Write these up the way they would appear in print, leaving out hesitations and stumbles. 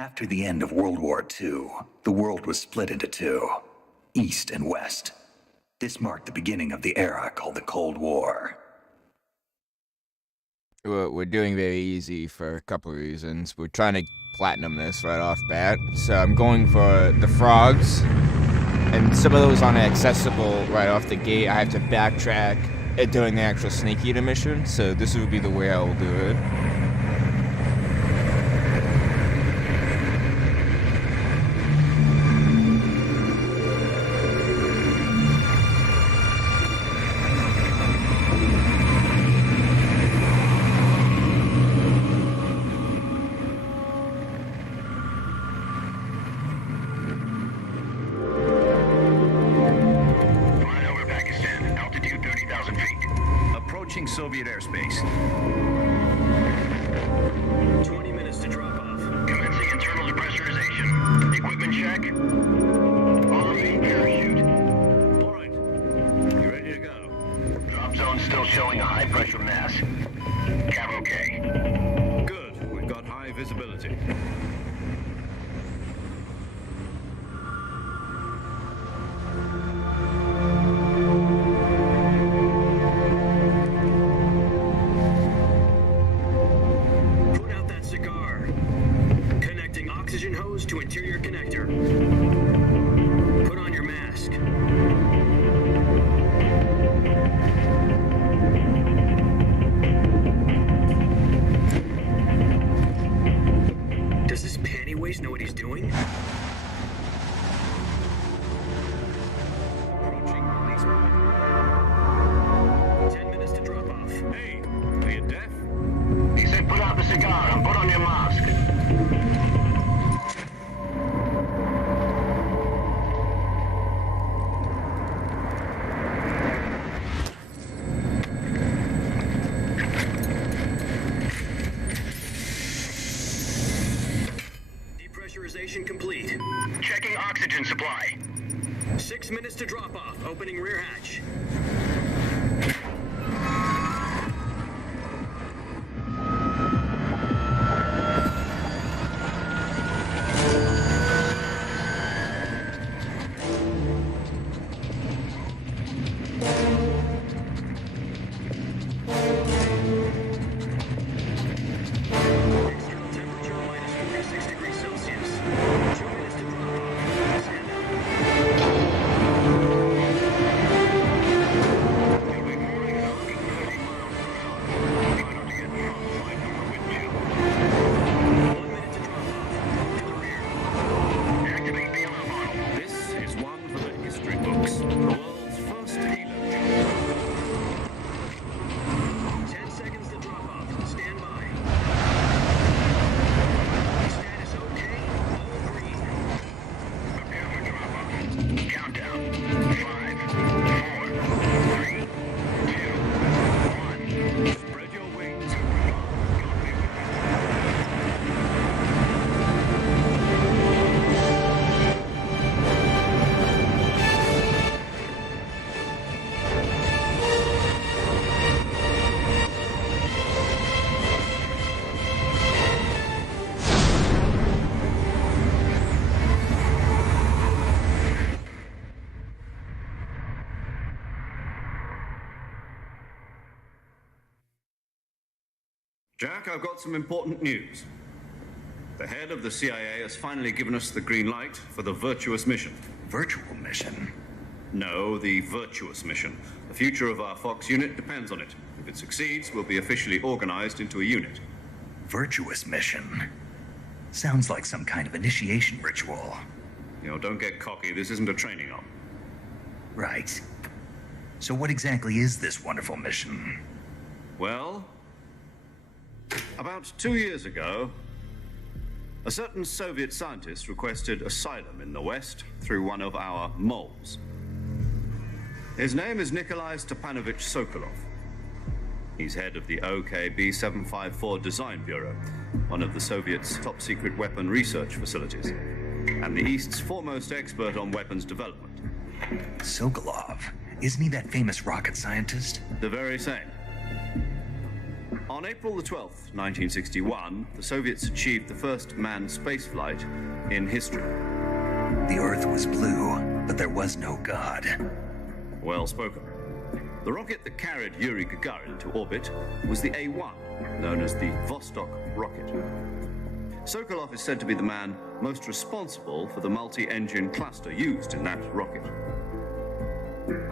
After the end of World War II, the world was split into two, East and West. This marked the beginning of the era called the Cold War. We're doing very easy for a couple of reasons. We're trying to platinum this right off bat, so I'm going for the frogs, and some of those aren't accessible right off the gate. I have to backtrack during the actual Snake Eater mission, so this would be the way I will do it. Soviet airspace. 20 minutes to drop off. Commencing internal depressurization. Equipment check. All ready, parachute. All right. You ready to go? Drop zone still showing a high pressure mass. Cab okay. Good. We've got high visibility. To interior connector. Put on your mask. Does this panty waste know what he's doing? Approaching police point. 10 minutes to drop off. Hey, are you deaf? He said put out the cigar and put on your mask. Complete. Checking oxygen supply. 6 minutes to drop off. Opening rear hatch. Jack, I've got some important news. The head of the CIA has finally given us the green light for the Virtuous mission. Virtual mission? No, the Virtuous mission. The future of our Fox unit depends on it. If it succeeds, we'll be officially organized into a unit. Virtuous mission? Sounds like some kind of initiation ritual. You know, don't get cocky. This isn't a training op. Right. So what exactly is this wonderful mission? Well, about 2 years ago, a certain Soviet scientist requested asylum in the West through one of our moles. His name is Nikolai Stepanovich Sokolov. He's head of the OKB 754 Design Bureau, one of the Soviets' top-secret weapon research facilities, and the East's foremost expert on weapons development. Sokolov? Isn't he that famous rocket scientist? The very same. On On April the 12th, 1961, the Soviets achieved the first manned spaceflight in history. The Earth was blue, but there was no God. Well spoken. The rocket that carried Yuri Gagarin to orbit was the A-1, known as the Vostok rocket. Sokolov is said to be the man most responsible for the multi-engine cluster used in that rocket.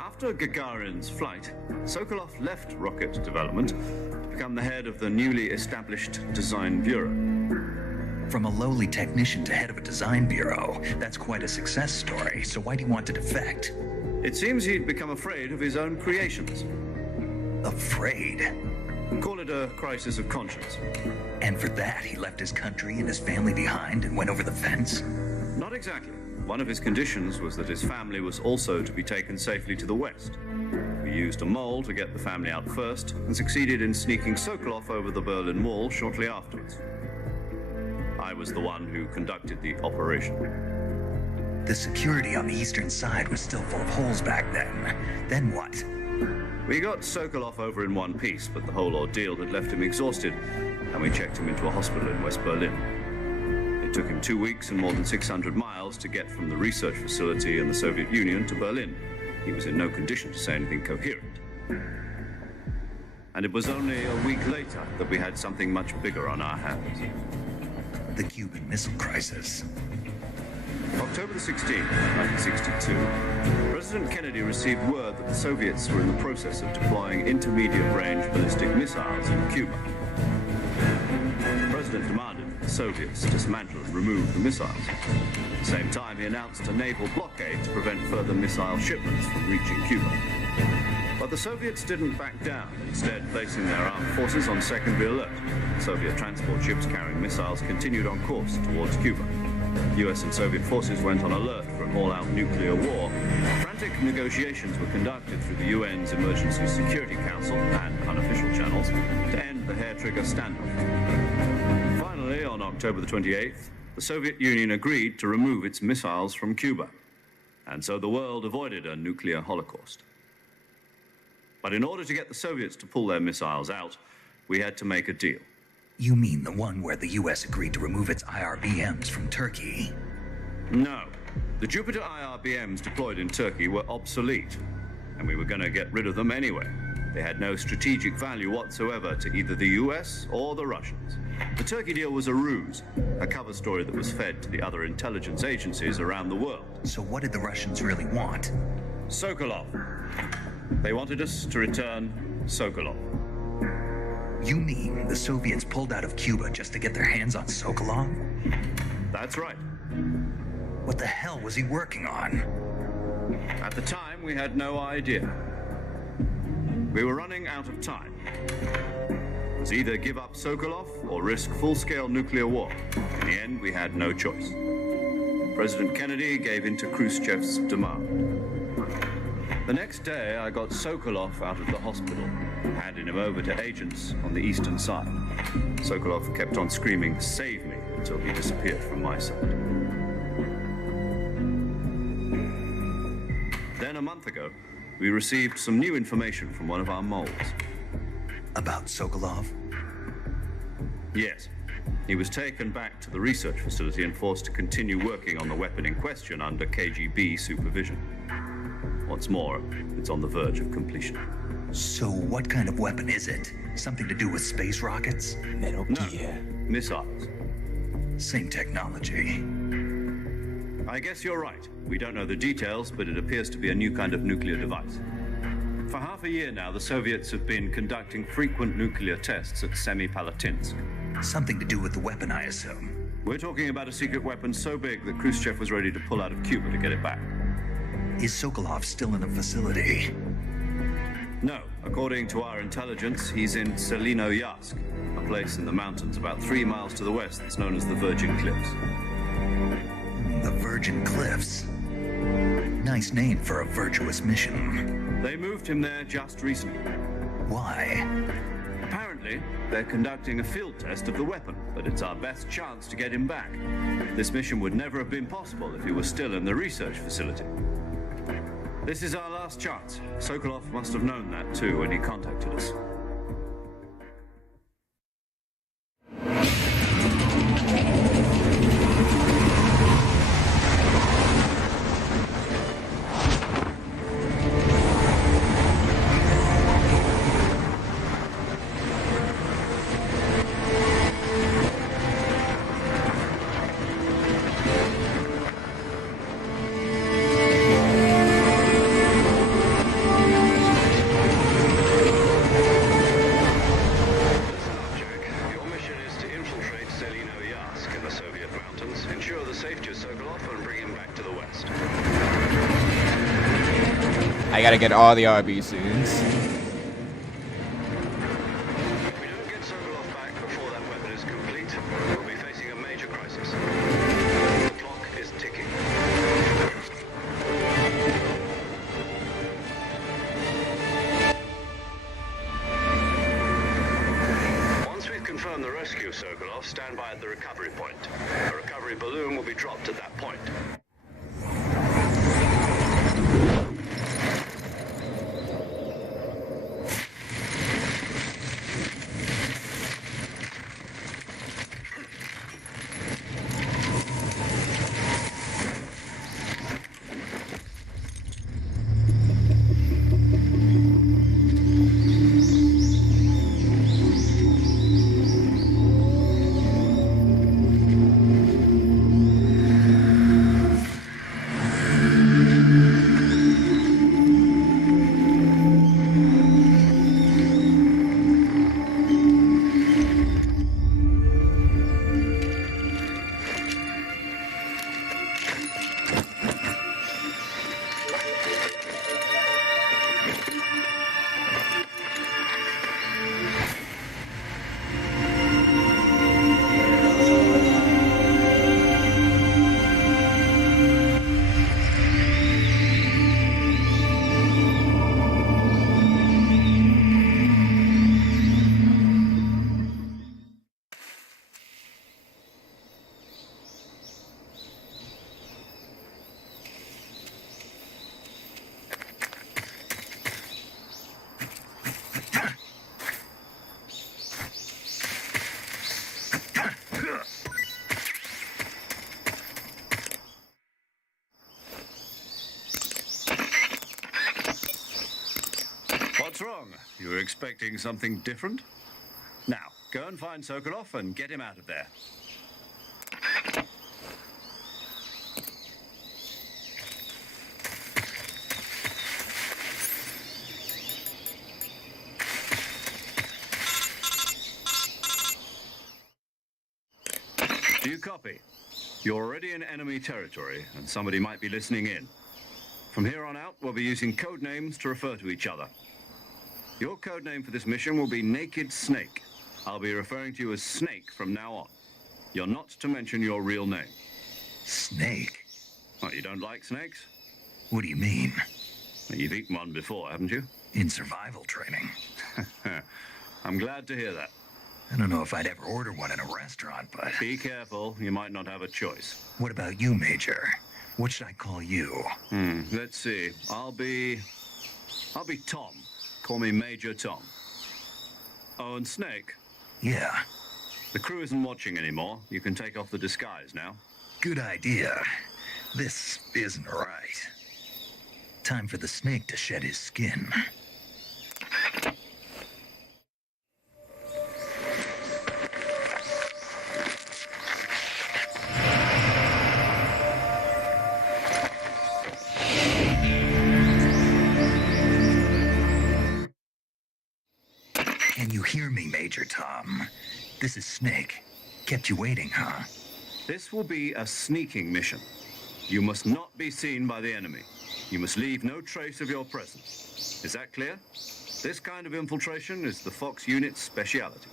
After Gagarin's flight, Sokolov left rocket development to become the head of the newly established Design Bureau. From a lowly technician to head of a design bureau, that's quite a success story, so why do you want to defect? It seems he'd become afraid of his own creations. Afraid? Call it a crisis of conscience. And for that, he left his country and his family behind and went over the fence? Not exactly. One of his conditions was that his family was also to be taken safely to the west. We used a mole to get the family out first and succeeded in sneaking Sokolov over the Berlin Wall shortly afterwards. I was the one who conducted the operation. The security on the eastern side was still full of holes back then. Then what? We got Sokolov over in one piece, but the whole ordeal had left him exhausted, and we checked him into a hospital in West Berlin. It took him 2 weeks and more than 600 miles to get from the research facility in the Soviet Union to Berlin. He was in no condition to say anything coherent. And it was only a week later that we had something much bigger on our hands. The Cuban Missile Crisis. October the 16th, 1962, President Kennedy received word that the Soviets were in the process of deploying intermediate-range ballistic missiles in Cuba. The President demanded that the Soviets dismantle and remove the missiles. At the same time, he announced a naval blockade to prevent further missile shipments from reaching Cuba. But the Soviets didn't back down, instead placing their armed forces on secondary alert. Soviet transport ships carrying missiles continued on course towards Cuba. US and Soviet forces went on alert for an all-out nuclear war. Frantic negotiations were conducted through the UN's Emergency Security Council and unofficial channels to end the hair-trigger standoff. Finally, on October the 28th, the Soviet Union agreed to remove its missiles from Cuba. And so the world avoided a nuclear holocaust. But in order to get the Soviets to pull their missiles out, we had to make a deal. You mean the one where the US agreed to remove its IRBMs from Turkey? No. The Jupiter IRBMs deployed in Turkey were obsolete, and we were going to get rid of them anyway. They had no strategic value whatsoever to either the US or the Russians. The Turkey deal was a ruse, a cover story that was fed to the other intelligence agencies around the world. So what did the Russians really want? Sokolov. They wanted us to return Sokolov. You mean the Soviets pulled out of Cuba just to get their hands on Sokolov? That's right. What the hell was he working on? At the time, we had no idea. We were running out of time. It was either give up Sokolov or risk full-scale nuclear war. In the end, we had no choice. President Kennedy gave in to Khrushchev's demand. The next day, I got Sokolov out of the hospital, handing him over to agents on the eastern side. Sokolov kept on screaming, "Save me," until he disappeared from my side. Then a month ago, we received some new information from one of our moles. About Sokolov? Yes. He was taken back to the research facility and forced to continue working on the weapon in question under KGB supervision. What's more, it's on the verge of completion. So what kind of weapon is it? Something to do with space rockets? Metal Gear. Missiles. Same technology. I guess you're right. We don't know the details, but it appears to be a new kind of nuclear device. For half a year now, the Soviets have been conducting frequent nuclear tests at Semipalatinsk. Something to do with the weapon, I assume. We're talking about a secret weapon so big that Khrushchev was ready to pull out of Cuba to get it back. Is Sokolov still in the facility? No. According to our intelligence, he's in Selinoyarsk, a place in the mountains about 3 miles to the west that's known as the Virgin Cliffs. The Virgin Cliffs. Nice name for a virtuous mission. They moved him there just recently. Why? Apparently, they're conducting a field test of the weapon, but it's our best chance to get him back. This mission would never have been possible if he was still in the research facility. This is our last chance. Sokolov must have known that too when he contacted us. I gotta get all the RBCs. If we don't get Sokolov back before that weapon is complete, we'll be facing a major crisis. The clock is ticking. Once we've confirmed the rescue of Sokolov, stand by at the recovery point. A recovery balloon will be dropped at that point. What's wrong? You were expecting something different? Now, go and find Sokolov and get him out of there. Do you copy? You're already in enemy territory, and somebody might be listening in. From here on out, we'll be using code names to refer to each other. Your code name for this mission will be Naked Snake. I'll be referring to you as Snake from now on. You're not to mention your real name. Snake? What, you don't like snakes? What do you mean? Well, you've eaten one before, haven't you? In survival training. I'm glad to hear that. I don't know if I'd ever order one in a restaurant, but... Be careful, you might not have a choice. What about you, Major? What should I call you? Let's see. I'll be Tom. Call me Major Tom. Oh, and Snake. Yeah, The crew isn't watching anymore. You can take off the disguise now. good idea. This isn't right. Time for the snake to shed his skin. Can you hear me, Major Tom? This is Snake. Kept you waiting, huh? This will be a sneaking mission. You must not be seen by the enemy. You must leave no trace of your presence. Is that clear? This kind of infiltration is the Fox unit's speciality.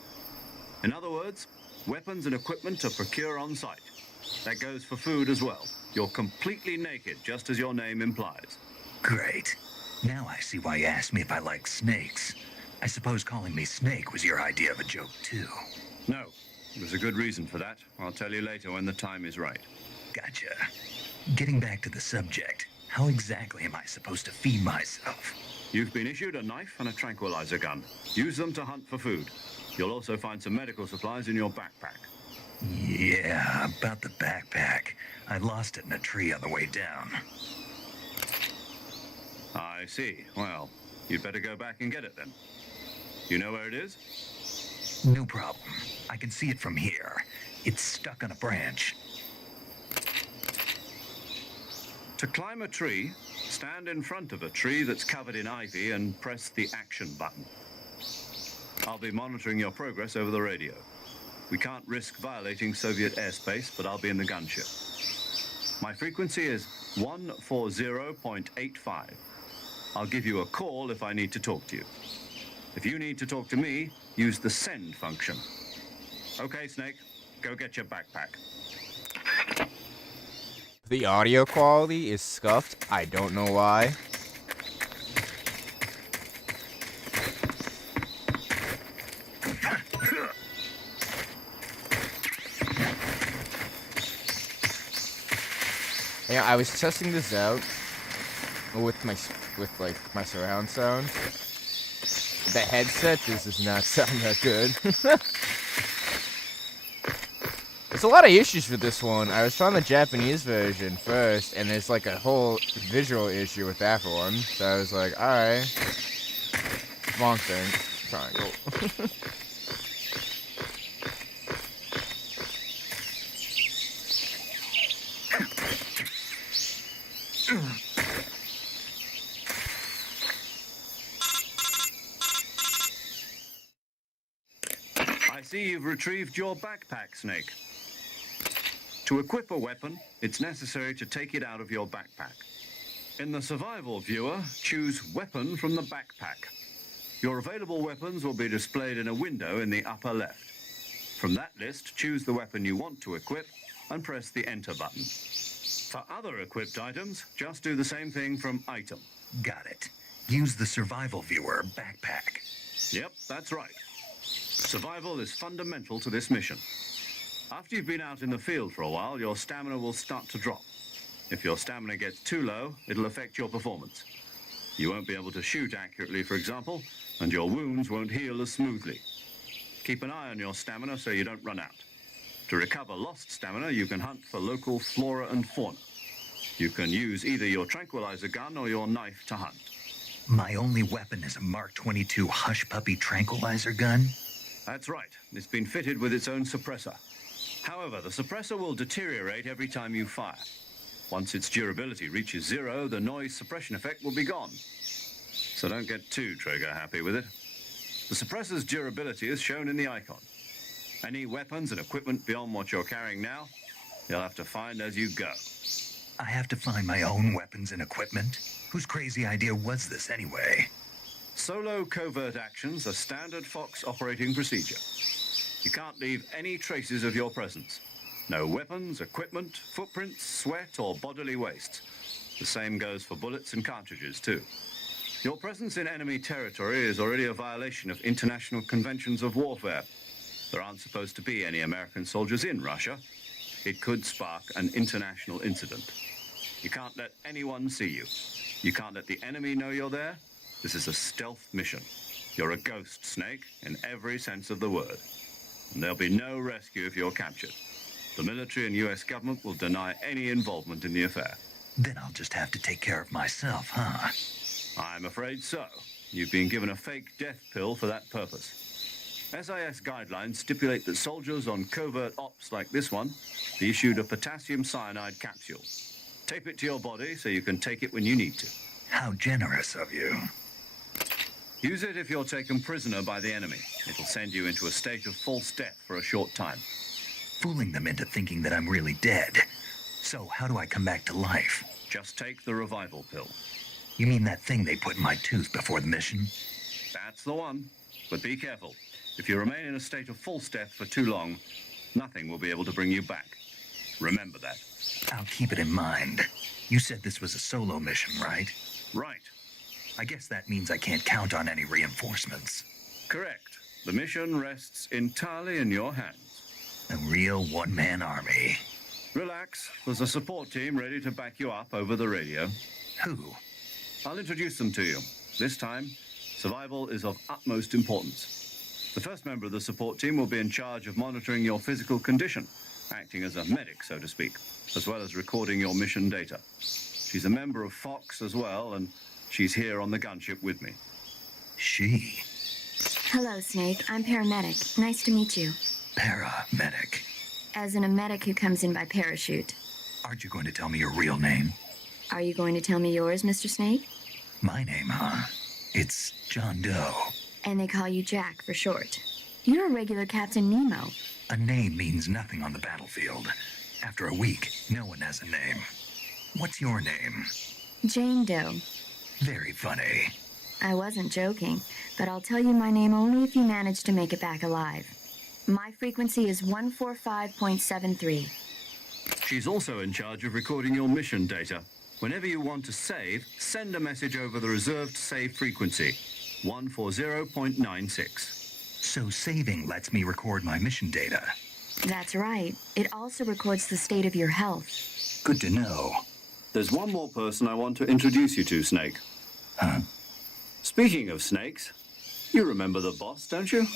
In other words, weapons and equipment are procured on site. That goes for food as well. You're completely naked, just as your name implies. Great. Now I see why you asked me if I like snakes. I suppose calling me Snake was your idea of a joke, too. No, there's a good reason for that. I'll tell you later when the time is right. Gotcha. Getting back to the subject, how exactly am I supposed to feed myself? You've been issued a knife and a tranquilizer gun. Use them to hunt for food. You'll also find some medical supplies in your backpack. Yeah, about the backpack. I lost it in a tree on the way down. I see. Well, you'd better go back and get it then. You know where it is? No problem. I can see it from here. It's stuck on a branch. To climb a tree, stand in front of a tree that's covered in ivy and press the action button. I'll be monitoring your progress over the radio. We can't risk violating Soviet airspace, but I'll be in the gunship. My frequency is 140.85. I'll give you a call if I need to talk to you. If you need to talk to me, use the send function. Okay, Snake, go get your backpack. The audio quality is scuffed. I don't know why. Yeah, I was testing this out with my surround sound. The headset, this does not sound that good. There's a lot of issues with this one. I was trying the Japanese version first, and there's like a whole visual issue with that one. So I was like, alright. Wrong thing. Triangle. I see you've retrieved your backpack, Snake. To equip a weapon, it's necessary to take it out of your backpack. In the survival viewer, choose Weapon from the backpack. Your available weapons will be displayed in a window in the upper left. From that list, choose the weapon you want to equip and press the Enter button. For other equipped items, just do the same thing from Item. Got it. Use the survival viewer backpack. Yep, that's right. Survival is fundamental to this mission. After you've been out in the field for a while, your stamina will start to drop. If your stamina gets too low, it'll affect your performance. You won't be able to shoot accurately, for example, and your wounds won't heal as smoothly. Keep an eye on your stamina so you don't run out. To recover lost stamina, you can hunt for local flora and fauna. You can use either your tranquilizer gun or your knife to hunt. My only weapon is a Mark 22 Hush Puppy tranquilizer gun? That's right. It's been fitted with its own suppressor. However, the suppressor will deteriorate every time you fire. Once its durability reaches 0, the noise suppression effect will be gone. So don't get too trigger happy with it. The suppressor's durability is shown in the icon. Any weapons and equipment beyond what you're carrying now, you'll have to find as you go. I have to find my own weapons and equipment? Whose crazy idea was this anyway? Solo covert actions are standard Fox operating procedure. You can't leave any traces of your presence. No weapons, equipment, footprints, sweat, or bodily waste. The same goes for bullets and cartridges, too. Your presence in enemy territory is already a violation of international conventions of warfare. There aren't supposed to be any American soldiers in Russia. It could spark an international incident. You can't let anyone see you. You can't let the enemy know you're there. This is a stealth mission. You're a ghost, Snake, in every sense of the word. And there'll be no rescue if you're captured. The military and U.S. government will deny any involvement in the affair. Then I'll just have to take care of myself, huh? I'm afraid so. You've been given a fake death pill for that purpose. SIS guidelines stipulate that soldiers on covert ops like this one be issued a potassium cyanide capsule. Tape it to your body so you can take it when you need to. How generous of you. Use it if you're taken prisoner by the enemy. It'll send you into a state of false death for a short time. Fooling them into thinking that I'm really dead. So how do I come back to life? Just take the revival pill. You mean that thing they put in my tooth before the mission? That's the one. But be careful. If you remain in a state of false death for too long, nothing will be able to bring you back. Remember that. I'll keep it in mind. You said this was a solo mission, right? Right. I guess that means I can't count on any reinforcements. Correct. The mission rests entirely in your hands. A real one-man army. Relax. There's a support team ready to back you up over the radio. Who? I'll introduce them to you. This time, survival is of utmost importance. The first member of the support team will be in charge of monitoring your physical condition, acting as a medic, so to speak, as well as recording your mission data. She's a member of Fox as well, and she's here on the gunship with me. She? Hello, Snake. I'm paramedic. Nice to meet you. Paramedic. As in a medic who comes in by parachute. Aren't you going to tell me your real name? Are you going to tell me yours, Mr. Snake? My name, huh? It's John Doe. And they call you Jack for short. You're a regular Captain Nemo. A name means nothing on the battlefield. After a week, no one has a name. What's your name? Jane Doe. Very funny. I wasn't joking, but I'll tell you my name only if you manage to make it back alive. My frequency is 145.73. She's also in charge of recording your mission data. Whenever you want to save, send a message over the reserved save frequency, 140.96. So saving lets me record my mission data. That's right. It also records the state of your health. Good to know. There's one more person I want to introduce you to, Snake. Huh? Speaking of snakes, you remember the boss, don't you?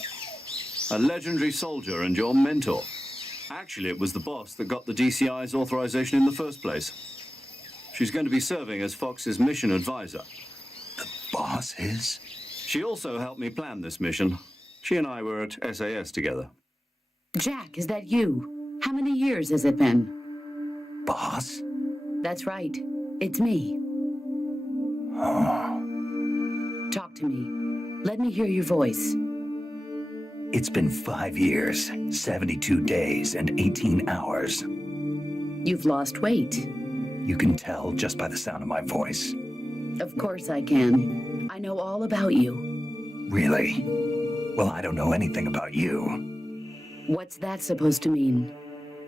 A legendary soldier and your mentor. Actually, it was the boss that got the DCI's authorization in the first place. She's going to be serving as Fox's mission advisor. The boss is? She also helped me plan this mission. She and I were at SAS together. Jack, is that you? How many years has it been? Boss? That's right. It's me. Oh. Talk to me. Let me hear your voice. It's been 5 years, 72 days, and 18 hours. You've lost weight. You can tell just by the sound of my voice. Of course I can. I know all about you. Really? Well, I don't know anything about you. What's that supposed to mean?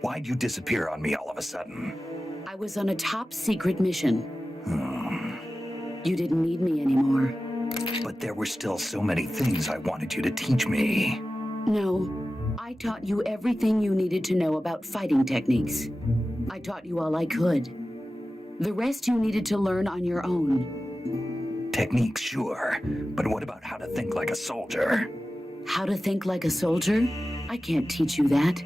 Why'd you disappear on me all of a sudden? I was on a top secret mission. You didn't need me anymore. But there were still so many things I wanted you to teach me. No, I taught you everything you needed to know about fighting techniques. I taught you all I could. The rest you needed to learn on your own. Techniques, sure. But what about how to think like a soldier? How to think like a soldier? I can't teach you that.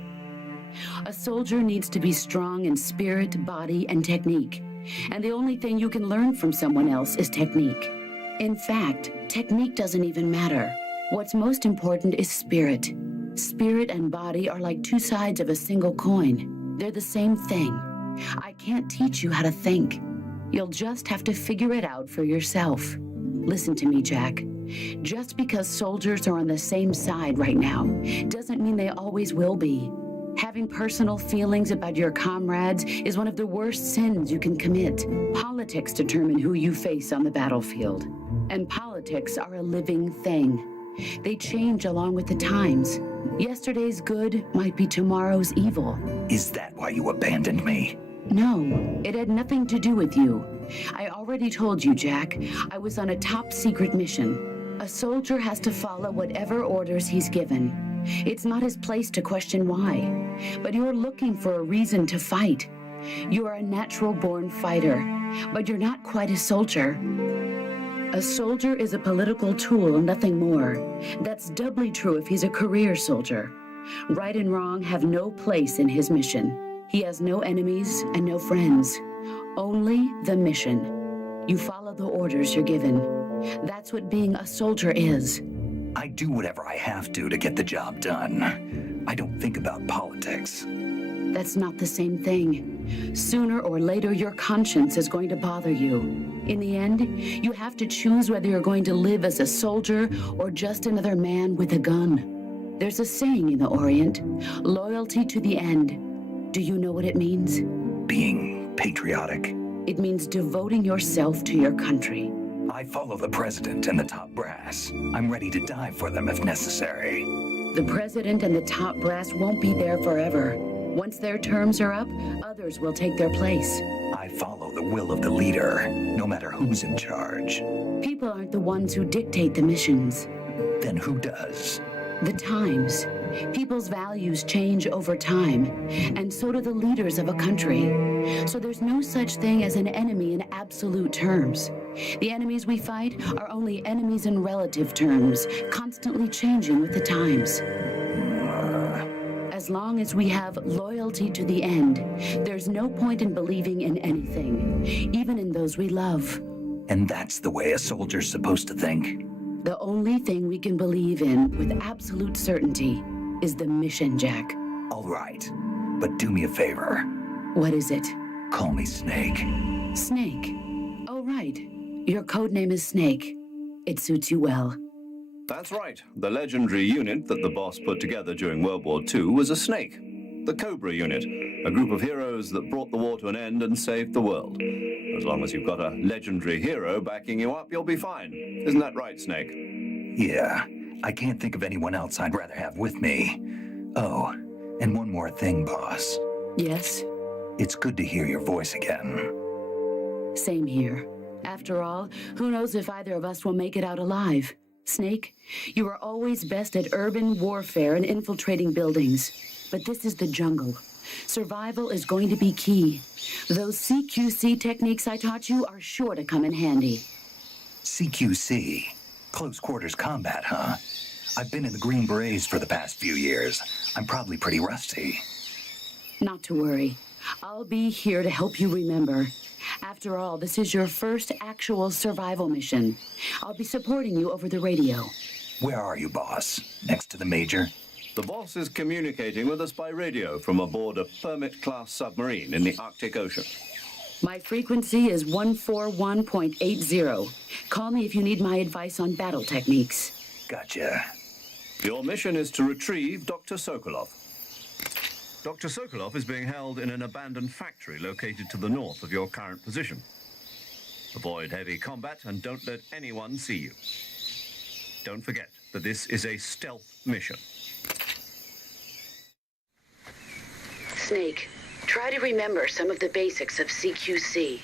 A soldier needs to be strong in spirit, body, and technique. And the only thing you can learn from someone else is technique. In fact, technique doesn't even matter. What's most important is spirit. Spirit and body are like two sides of a single coin. They're the same thing. I can't teach you how to think. You'll just have to figure it out for yourself. Listen to me, Jack. Just because soldiers are on the same side right now doesn't mean they always will be. Having personal feelings about your comrades is one of the worst sins you can commit. Politics determine who you face on the battlefield. And politics are a living thing. They change along with the times. Yesterday's good might be tomorrow's evil. Is that why you abandoned me? No, it had nothing to do with you. I already told you, Jack. I was on a top secret mission. A soldier has to follow whatever orders he's given. It's not his place to question why. But you're looking for a reason to fight. You are a natural-born fighter, but you're not quite a soldier. A soldier is a political tool, nothing more. That's doubly true if he's a career soldier. Right and wrong have no place in his mission. He has no enemies and no friends. Only the mission. You follow the orders you're given. That's what being a soldier is. I do whatever I have to get the job done. I don't think about politics. That's not the same thing. Sooner or later, your conscience is going to bother you. In the end, you have to choose whether you're going to live as a soldier or just another man with a gun. There's a saying in the Orient, loyalty to the end. Do you know what it means? Being patriotic. It means devoting yourself to your country. I follow the president and the top brass. I'm ready to die for them if necessary. The president and the top brass won't be there forever. Once their terms are up, others will take their place. I follow the will of the leader, no matter who's in charge. People aren't the ones who dictate the missions. Then who does? The times. People's values change over time, and so do the leaders of a country. So there's no such thing as an enemy in absolute terms. The enemies we fight are only enemies in relative terms, constantly changing with the times. As long as we have loyalty to the end, there's no point in believing in anything, even in those we love. And that's the way a soldier's supposed to think? The only thing we can believe in with absolute certainty is the mission, Jack. All right, but do me a favor. What is it? Call me Snake. Snake. Oh, right. Your code name is Snake. It suits you well. That's right. The legendary unit that the boss put together during World War II was a snake. The Cobra unit, a group of heroes that brought the war to an end and saved the world. As long as you've got a legendary hero backing you up, you'll be fine. Isn't that right, Snake? Yeah, I can't think of anyone else I'd rather have with me. Oh, and one more thing, boss. Yes? It's good to hear your voice again. Same here. After all, who knows if either of us will make it out alive? Snake, you are always best at urban warfare and infiltrating buildings. But this is the jungle. Survival is going to be key. Those CQC techniques I taught you are sure to come in handy. CQC? Close quarters combat, huh? I've been in the Green Berets for the past few years. I'm probably pretty rusty. Not to worry. I'll be here to help you remember. After all, this is your first actual survival mission. I'll be supporting you over the radio. Where are you, boss? Next to the Major? The boss is communicating with us by radio from aboard a Permit-class submarine in the Arctic Ocean. My frequency is 141.80. Call me if you need my advice on battle techniques. Gotcha. Your mission is to retrieve Dr. Sokolov. Dr. Sokolov is being held in an abandoned factory located to the north of your current position. Avoid heavy combat and don't let anyone see you. Don't forget that this is a stealth mission. Snake, try to remember some of the basics of CQC.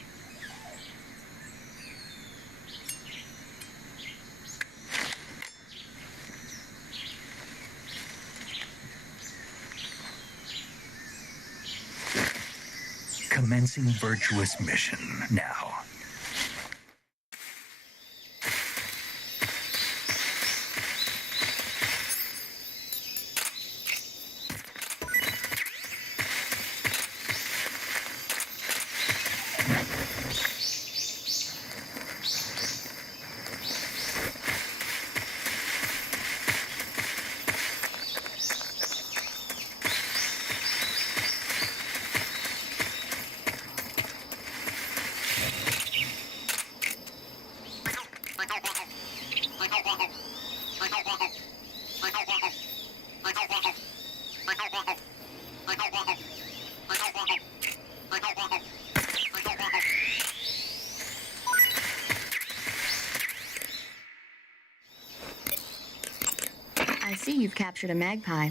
Commencing Virtuous mission now. I see you've captured a magpie.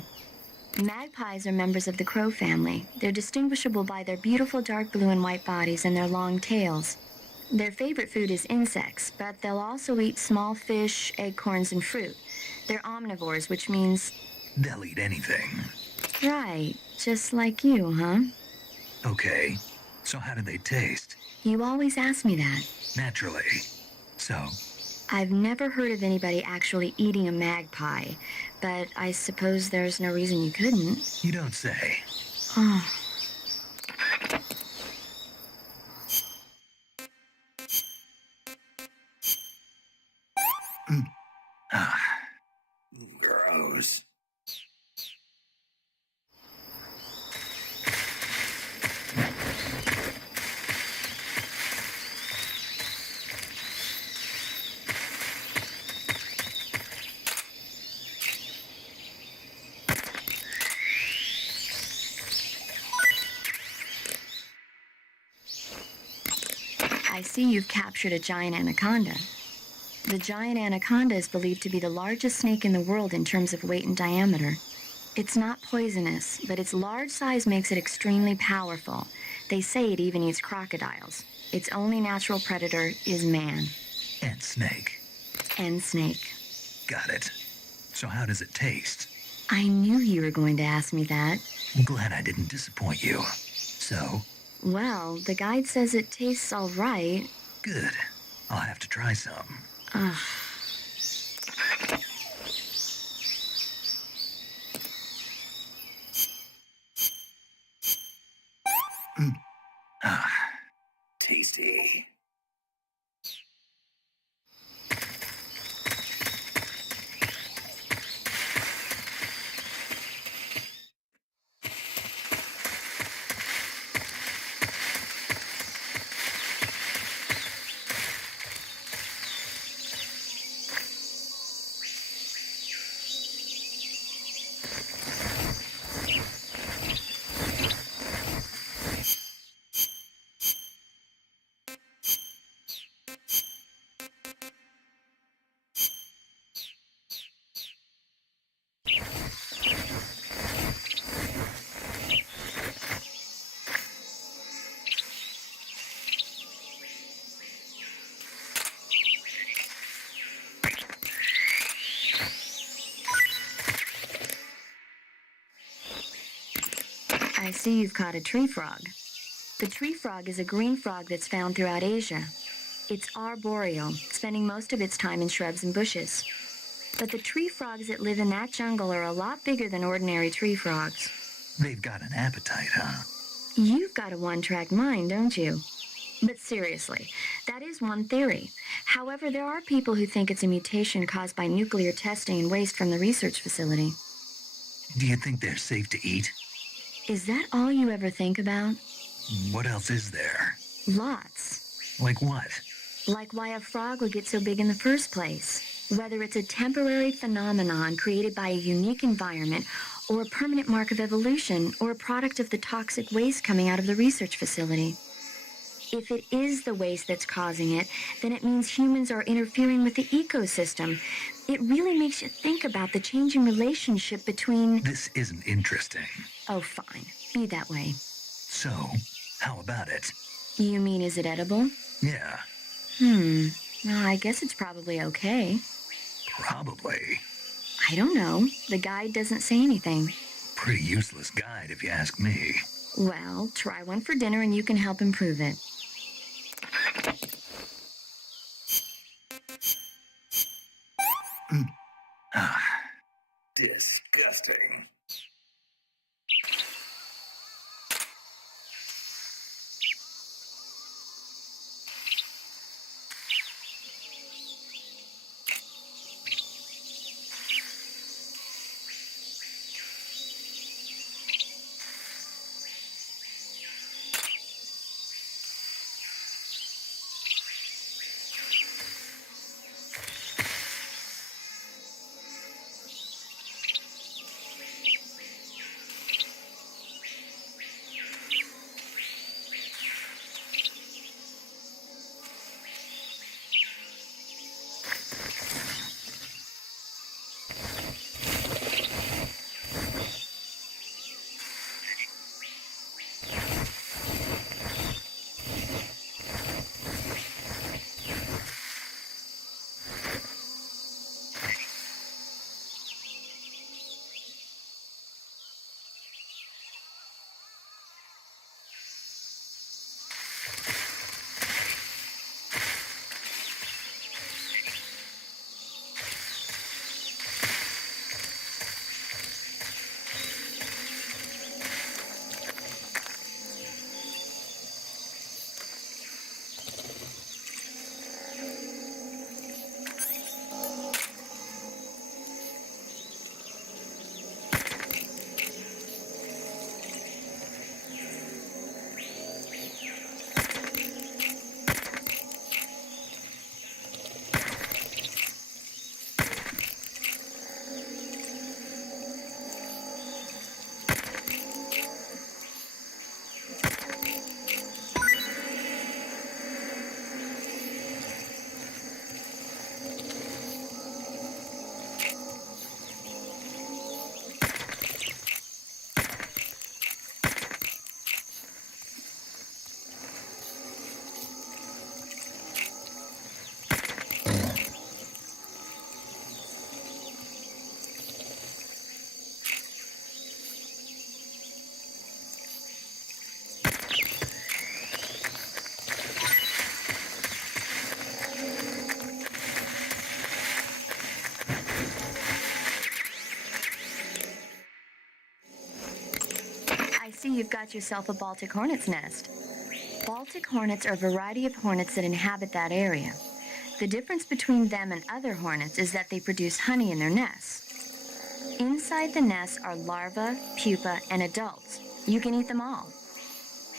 Magpies are members of the crow family. They're distinguishable by their beautiful dark blue and white bodies and their long tails. Their favorite food is insects, but they'll also eat small fish, acorns, and fruit. They're omnivores, which means... They'll eat anything. Right, just like you, huh? Okay, so how do they taste? You always ask me that. Naturally. So, I've never heard of anybody actually eating a magpie, but I suppose there's no reason you couldn't. you don't say. Oh. Gross. I see you've captured a giant anaconda. The giant anaconda is believed to be the largest snake in the world in terms of weight and diameter. It's not poisonous, but its large size makes it extremely powerful. They say it even eats crocodiles. Its only natural predator is man. And snake. And snake. Got it. So how does it taste? I knew you were going to ask me that. I'm glad I didn't disappoint you. So, Well, the guide says it tastes all right. good. I'll have to try some. Ugh. Tasty. see you've caught a tree frog. The tree frog is a green frog that's found throughout Asia. It's arboreal, spending most of its time in shrubs and bushes. But the tree frogs that live in that jungle are a lot bigger than ordinary tree frogs. They've got an appetite, huh? You've got a one-track mind, don't you? But seriously, that is one theory. However, there are people who think it's a mutation caused by nuclear testing and waste from the research facility. Do you think they're safe to eat? Is that all you ever think about? What else is there? Lots. Like what? Like why a frog would get so big in the first place. Whether it's a temporary phenomenon created by a unique environment, or a permanent mark of evolution, or a product of the toxic waste coming out of the research facility. If it is the waste that's causing it, then it means humans are interfering with the ecosystem. It really makes you think about the changing relationship between... This isn't interesting. Oh, fine. Be that way. So, how about it? You mean, is it edible? Yeah, Well, I guess it's probably okay. probably. I don't know. The guide doesn't say anything. Pretty useless guide, if you ask me. Well, try one for dinner and you can help improve it. Disgusting. I see you've got yourself a Baltic hornet's nest. Baltic hornets are a variety of hornets that inhabit that area. The difference between them and other hornets is that they produce honey in their nests. Inside the nests are larvae, pupa, and adults. You can eat them all.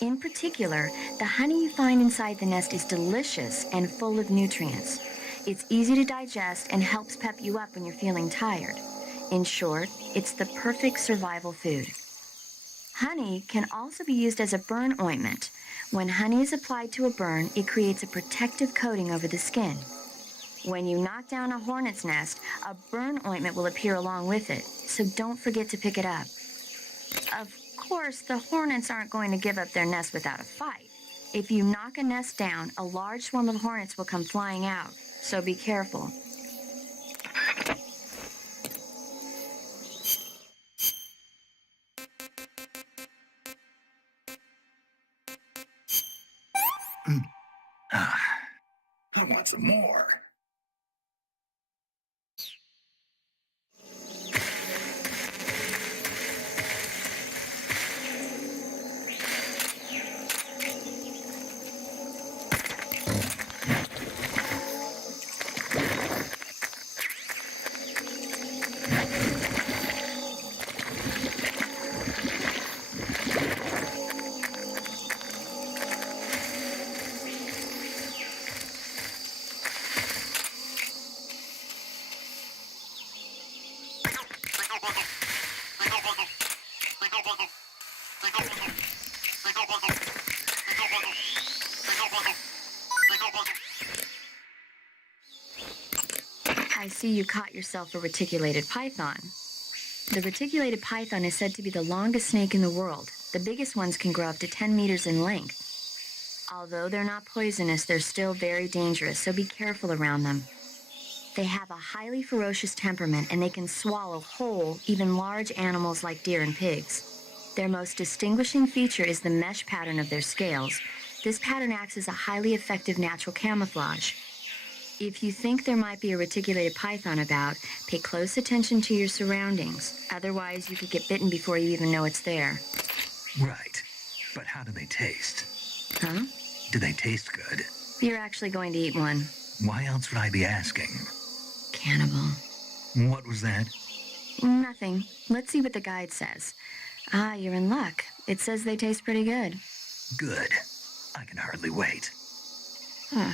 In particular, the honey you find inside the nest is delicious and full of nutrients. It's easy to digest and helps pep you up when you're feeling tired. In short, it's the perfect survival food. Honey can also be used as a burn ointment. When honey is applied to a burn, it creates a protective coating over the skin. When you knock down a hornet's nest, a burn ointment will appear along with it, so don't forget to pick it up. Of course, the hornets aren't going to give up their nest without a fight. If you knock a nest down, a large swarm of hornets will come flying out, so be careful. I want some more. I see you caught yourself a reticulated python. The reticulated python is said to be the longest snake in the world. The biggest ones can grow up to 10 meters in length. Although they're not poisonous, they're still very dangerous, so be careful around them. They have a highly ferocious temperament, and they can swallow whole, even large animals like deer and pigs. Their most distinguishing feature is the mesh pattern of their scales. This pattern acts as a highly effective natural camouflage. If you think there might be a reticulated python about, pay close attention to your surroundings. Otherwise, you could get bitten before you even know it's there. Right. But how do they taste? Huh? Do they taste good? You're actually going to eat one. Why else would I be asking? Cannibal. What was that? Nothing. Let's see what the guide says. Ah, you're in luck. It says they taste pretty good. Good. I can hardly wait. Ugh.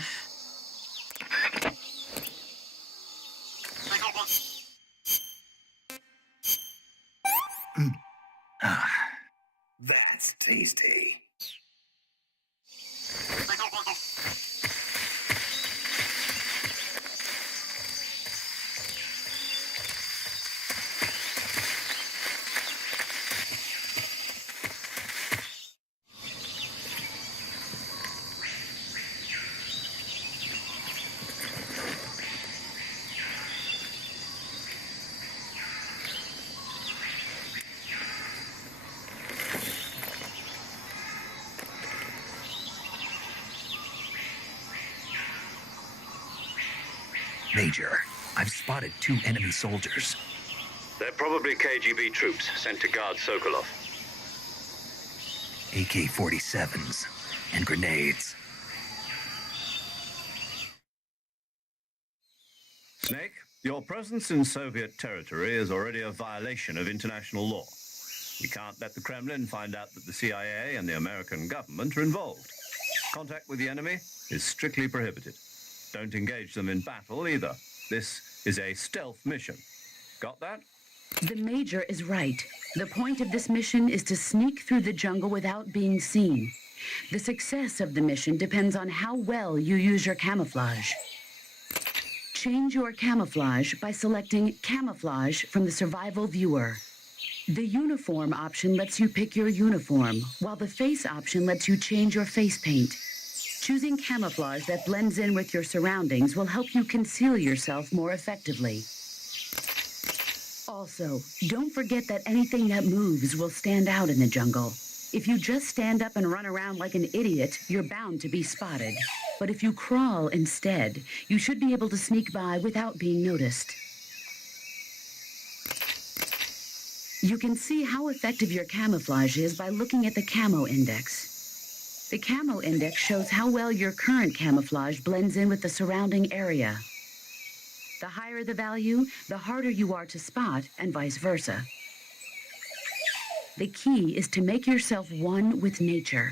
Ah, that's tasty. Major, I've spotted 2 enemy soldiers. They're probably KGB troops sent to guard Sokolov. AK-47s and grenades. Snake, your presence in Soviet territory is already a violation of international law. We can't let the Kremlin find out that the CIA and the American government are involved. Contact with the enemy is strictly prohibited. Don't engage them in battle either. This is a stealth mission. Got that? The Major is right. The point of this mission is to sneak through the jungle without being seen. The success of the mission depends on how well you use your camouflage. Change your camouflage by selecting Camouflage from the Survival Viewer. The Uniform option lets you pick your uniform, while the Face option lets you change your face paint. Choosing camouflage that blends in with your surroundings will help you conceal yourself more effectively. Also, don't forget that anything that moves will stand out in the jungle. If you just stand up and run around like an idiot, you're bound to be spotted. But if you crawl instead, you should be able to sneak by without being noticed. You can see how effective your camouflage is by looking at the Camo Index. The Camo Index shows how well your current camouflage blends in with the surrounding area. The higher the value, the harder you are to spot, and vice versa. The key is to make yourself one with nature.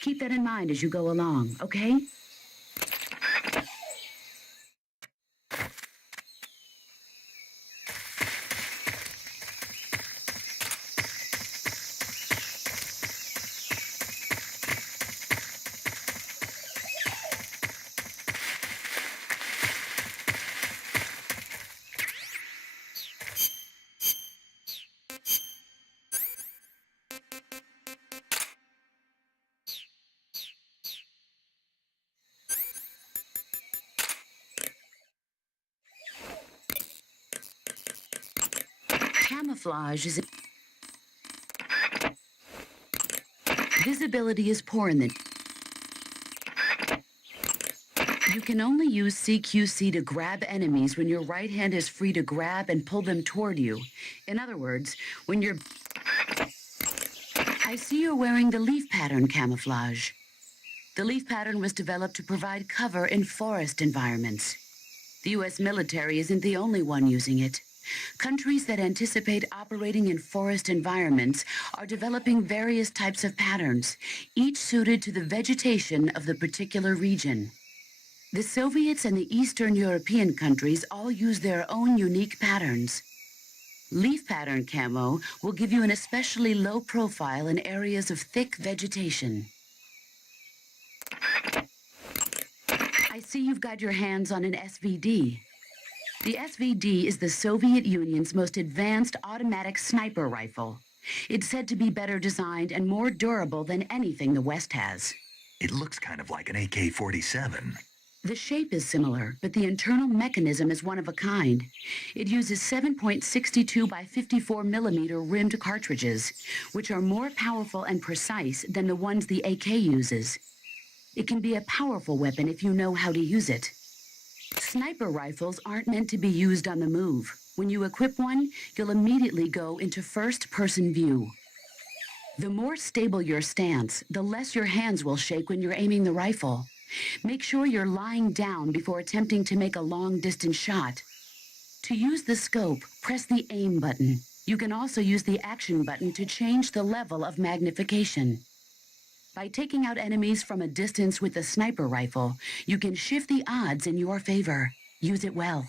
Keep that in mind as you go along, okay? Camouflage is... Visibility is poor in the... You can only use CQC to grab enemies when your right hand is free to grab and pull them toward you. In other words, when you're... I see you're wearing the leaf pattern camouflage. The leaf pattern was developed to provide cover in forest environments. The U.S. military isn't the only one using it. Countries that anticipate operating in forest environments are developing various types of patterns, each suited to the vegetation of the particular region. The Soviets and the Eastern European countries all use their own unique patterns. Leaf pattern camo will give you an especially low profile in areas of thick vegetation. I see you've got your hands on an SVD. The SVD is the Soviet Union's most advanced automatic sniper rifle. It's said to be better designed and more durable than anything the West has. It looks kind of like an AK-47. The shape is similar, but the internal mechanism is one of a kind. It uses 7.62 by 54 millimeter rimmed cartridges, which are more powerful and precise than the ones the AK uses. It can be a powerful weapon if you know how to use it. Sniper rifles aren't meant to be used on the move. When you equip one, you'll immediately go into first-person view. The more stable your stance, the less your hands will shake when you're aiming the rifle. Make sure you're lying down before attempting to make a long-distance shot. To use the scope, press the aim button. You can also use the action button to change the level of magnification. By taking out enemies from a distance with a sniper rifle, you can shift the odds in your favor. Use it well.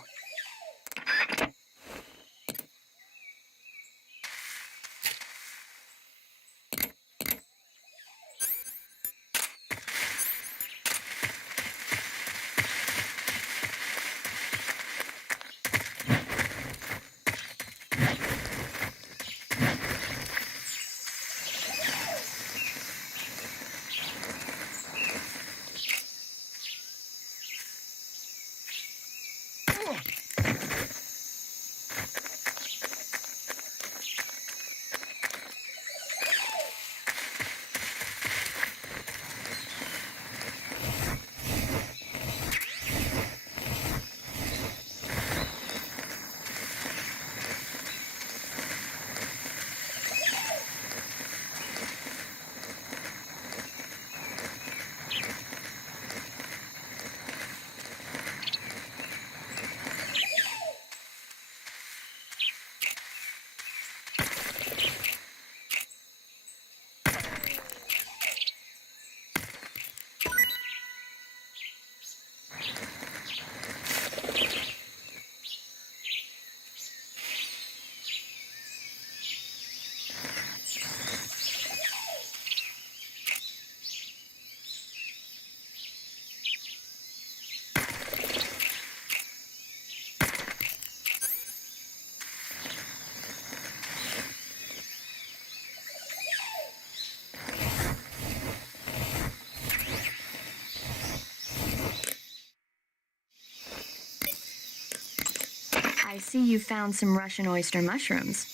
I see you found some Russian oyster mushrooms.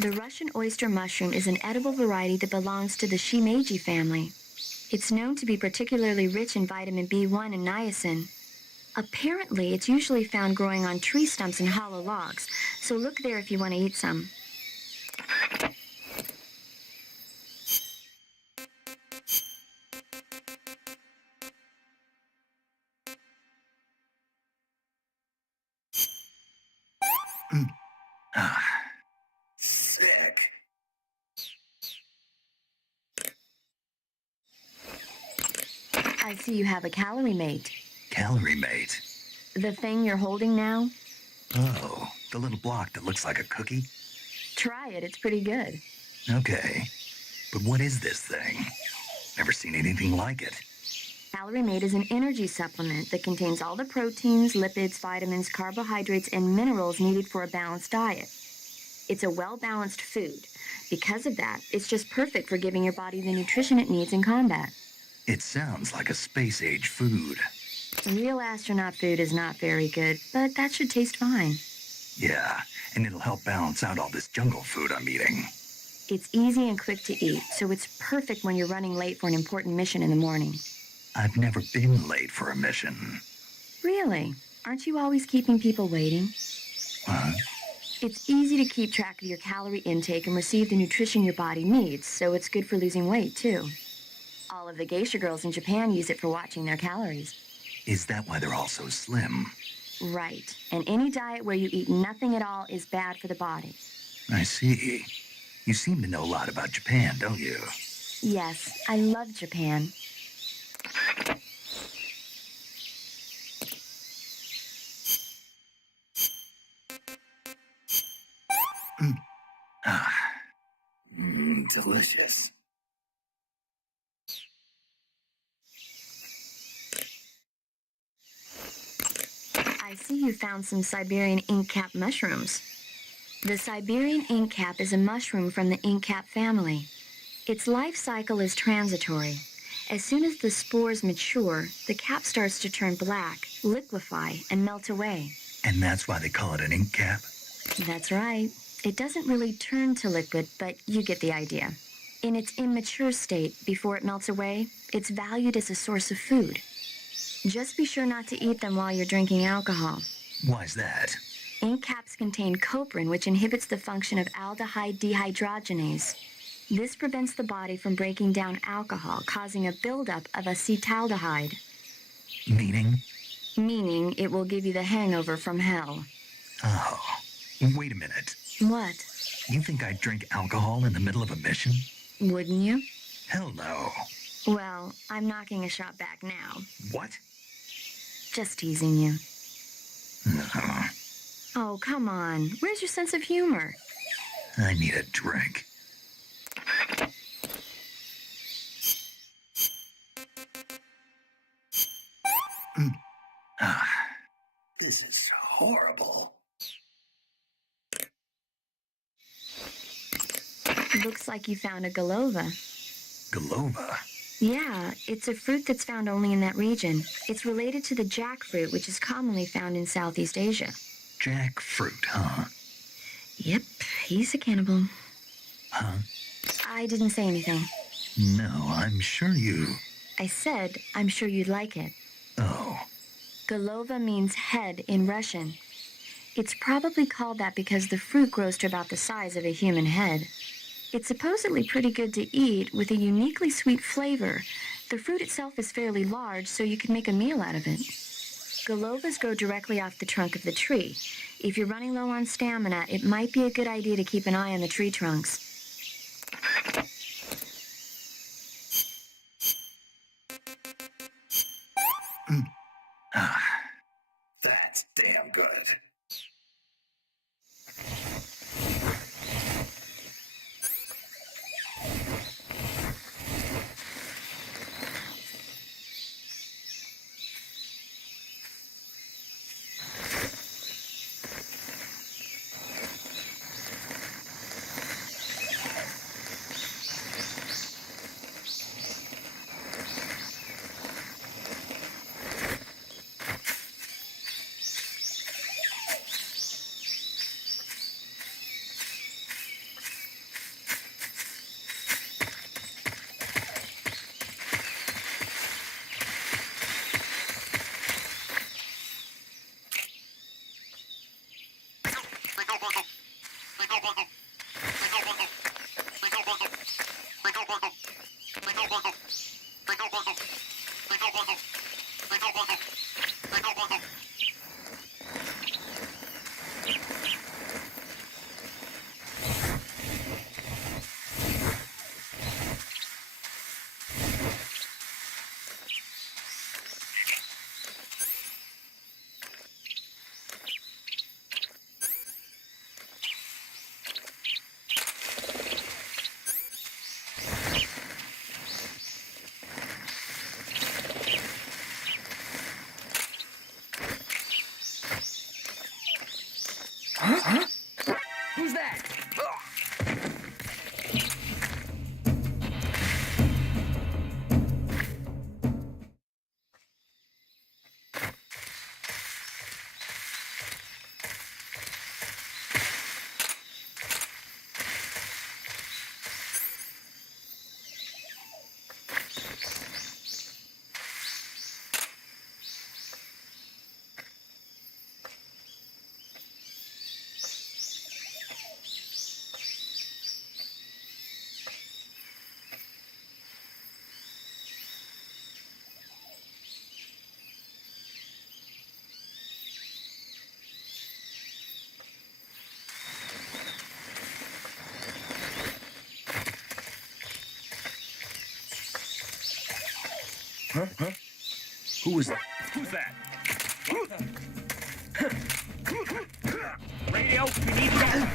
The Russian oyster mushroom is an edible variety that belongs to the shimeji family. It's known to be particularly rich in vitamin B1 and niacin. Apparently, it's usually found growing on tree stumps and hollow logs, so look there if you want to eat some. Sick. I see you have a calorie mate. Calorie mate. The thing you're holding now? Oh, the little block that looks like a cookie? Try it, it's pretty good. Okay. But what is this thing? Never seen anything like it. Calorie Mate is an energy supplement that contains all the proteins, lipids, vitamins, carbohydrates, and minerals needed for a balanced diet. It's a well-balanced food. Because of that, it's just perfect for giving your body the nutrition it needs in combat. It sounds like a space-age food. Real astronaut food is not very good, but that should taste fine. Yeah, and it'll help balance out all this jungle food I'm eating. It's easy and quick to eat, so it's perfect when you're running late for an important mission in the morning. I've never been late for a mission. Really? Aren't you always keeping people waiting? Huh? It's easy to keep track of your calorie intake and receive the nutrition your body needs, so it's good for losing weight, too. All of the geisha girls in Japan use it for watching their calories. Is that why they're all so slim? Right. And any diet where you eat nothing at all is bad for the body. I see. You seem to know a lot about Japan, don't you? Yes, I love Japan. Delicious. I see you found some Siberian inkcap mushrooms. The Siberian inkcap is a mushroom from the inkcap family. Its life cycle is transitory. As soon as the spores mature, the cap starts to turn black, liquefy, and melt away. And that's why they call it an ink cap? That's right. It doesn't really turn to liquid, but you get the idea. In its immature state, before it melts away, it's valued as a source of food. Just be sure not to eat them while you're drinking alcohol. Why's that? Ink caps contain coprin, which inhibits the function of aldehyde dehydrogenase. This prevents the body from breaking down alcohol, causing a buildup of acetaldehyde. Meaning? Meaning it will give you the hangover from hell. Oh, wait a minute. What? You think I'd drink alcohol in the middle of a mission? Wouldn't you? Hell no. Well, I'm knocking a shot back now. What? Just teasing you. Uh, Oh, come on. Where's your sense of humor? I need a drink. This is horrible. Looks like you found a galova. Galova? Yeah, it's a fruit that's found only in that region. It's related to the jackfruit, which is commonly found in Southeast Asia. Jackfruit, huh? Yep, he's a cannibal. Huh? I didn't say anything. No, I'm sure you... I said, I'm sure you'd like it. Oh. Galova means head in Russian. It's probably called that because the fruit grows to about the size of a human head. It's supposedly pretty good to eat with a uniquely sweet flavor. The fruit itself is fairly large, so you can make a meal out of it. Galovas grow directly off the trunk of the tree. If you're running low on stamina, it might be a good idea to keep an eye on the tree trunks. That's damn good. Who was that? Who's that? Radio, we need backup.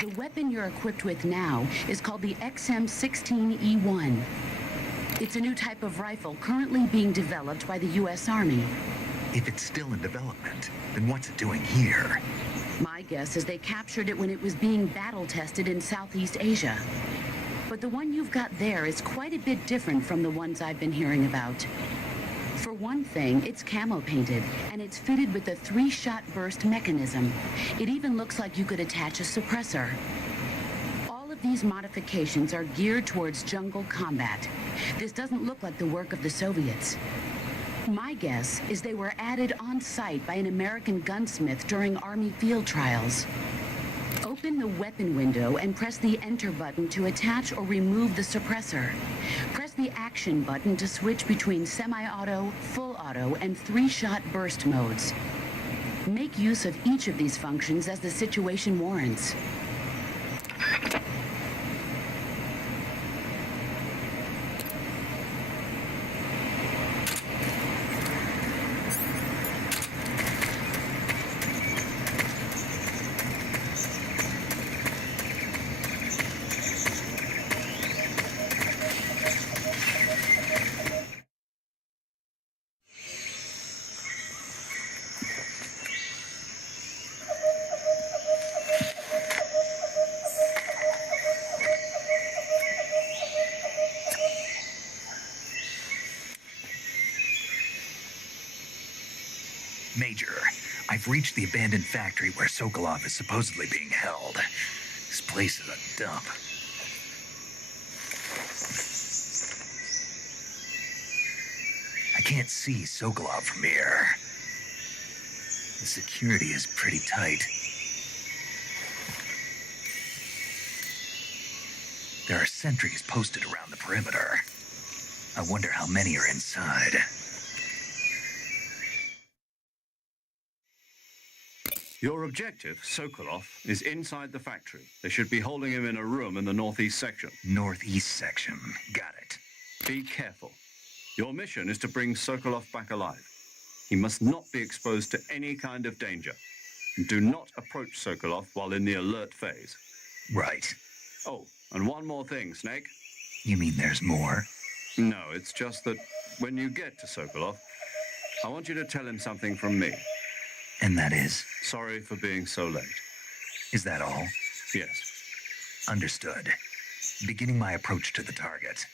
The weapon you're equipped with now is called the XM-16E1. It's a new type of rifle currently being developed by the U.S. Army. If it's still in development, then what's it doing here? My guess is they captured it when it was being battle-tested in Southeast Asia. But the one you've got there is quite a bit different from the ones I've been hearing about. For one thing, it's camo-painted, and it's fitted with a 3-shot burst mechanism. It even looks like you could attach a suppressor. All of these modifications are geared towards jungle combat. This doesn't look like the work of the Soviets. My guess is they were added on site by an American gunsmith during Army field trials. Open the weapon window and press the Enter button to attach or remove the suppressor. Press the Action button to switch between semi-auto, full auto, and 3-shot burst modes. Make use of each of these functions as the situation warrants. Major, I've reached the abandoned factory where Sokolov is supposedly being held. This place is a dump. I can't see Sokolov from here. The security is pretty tight. There are sentries posted around the perimeter. I wonder how many are inside. Your objective, Sokolov, is inside the factory. They should be holding him in a room in the northeast section. Northeast section. Got it. Be careful. Your mission is to bring Sokolov back alive. He must not be exposed to any kind of danger. Do not approach Sokolov while in the alert phase. Right. Oh, and one more thing, Snake. You mean there's more? No, it's just that when you get to Sokolov, I want you to tell him something from me. And that is? Sorry for being so late. Is that all? Yes. Understood. Beginning my approach to the target.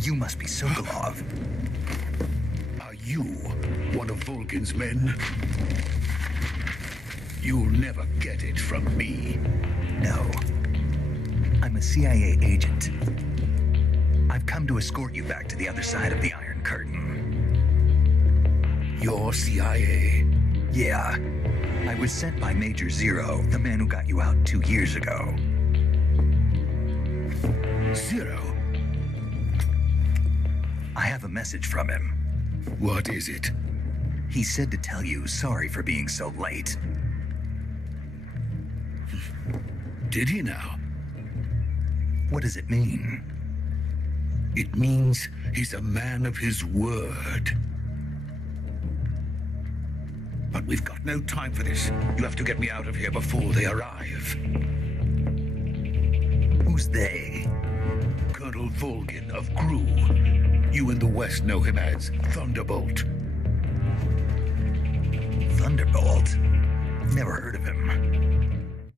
You must be Sokolov. Are you one of Volgin's men? You'll never get it from me. No. I'm a CIA agent. I've come to escort you back to the other side of the Iron Curtain. You're CIA? Yeah. I was sent by Major Zero, the man who got you out 2 years ago. Zero? I have a message from him. What is it? He said to tell you sorry for being so late. Did he now? What does it mean? It means he's a man of his word. But we've got no time for this. You have to get me out of here before they arrive. Who's they? Colonel Volgin of Gru. You in the West know him as Thunderbolt. Thunderbolt? Never heard of him.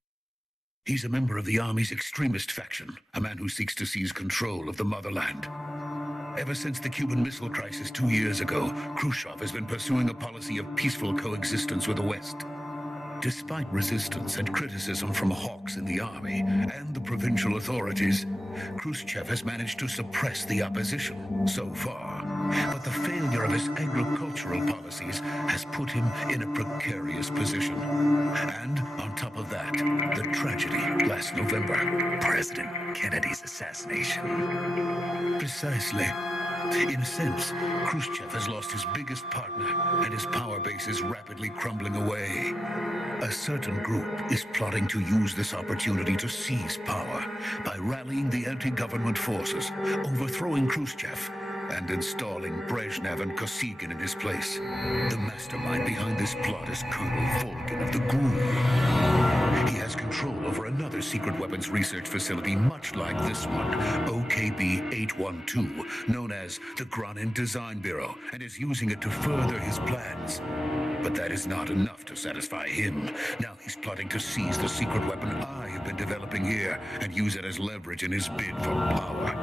He's a member of the Army's extremist faction, a man who seeks to seize control of the motherland. Ever since the Cuban Missile Crisis 2 years ago, Khrushchev has been pursuing a policy of peaceful coexistence with the West. Despite resistance and criticism from hawks in the army and the provincial authorities, Khrushchev has managed to suppress the opposition so far. But the failure of his agricultural policies has put him in a precarious position. And on top of that, the tragedy last November. President Kennedy's assassination. Precisely. In a sense, Khrushchev has lost his biggest partner, and his power base is rapidly crumbling away. A certain group is plotting to use this opportunity to seize power by rallying the anti-government forces, overthrowing Khrushchev, and installing Brezhnev and Kosygin in his place. The mastermind behind this plot is Colonel Volgin of the GRU. He has control over another secret weapons research facility much like this one, OKB-812, known as the Granin Design Bureau, and is using it to further his plans. But that is not enough to satisfy him. Now he's plotting to seize the secret weapon I have been developing here and use it as leverage in his bid for power.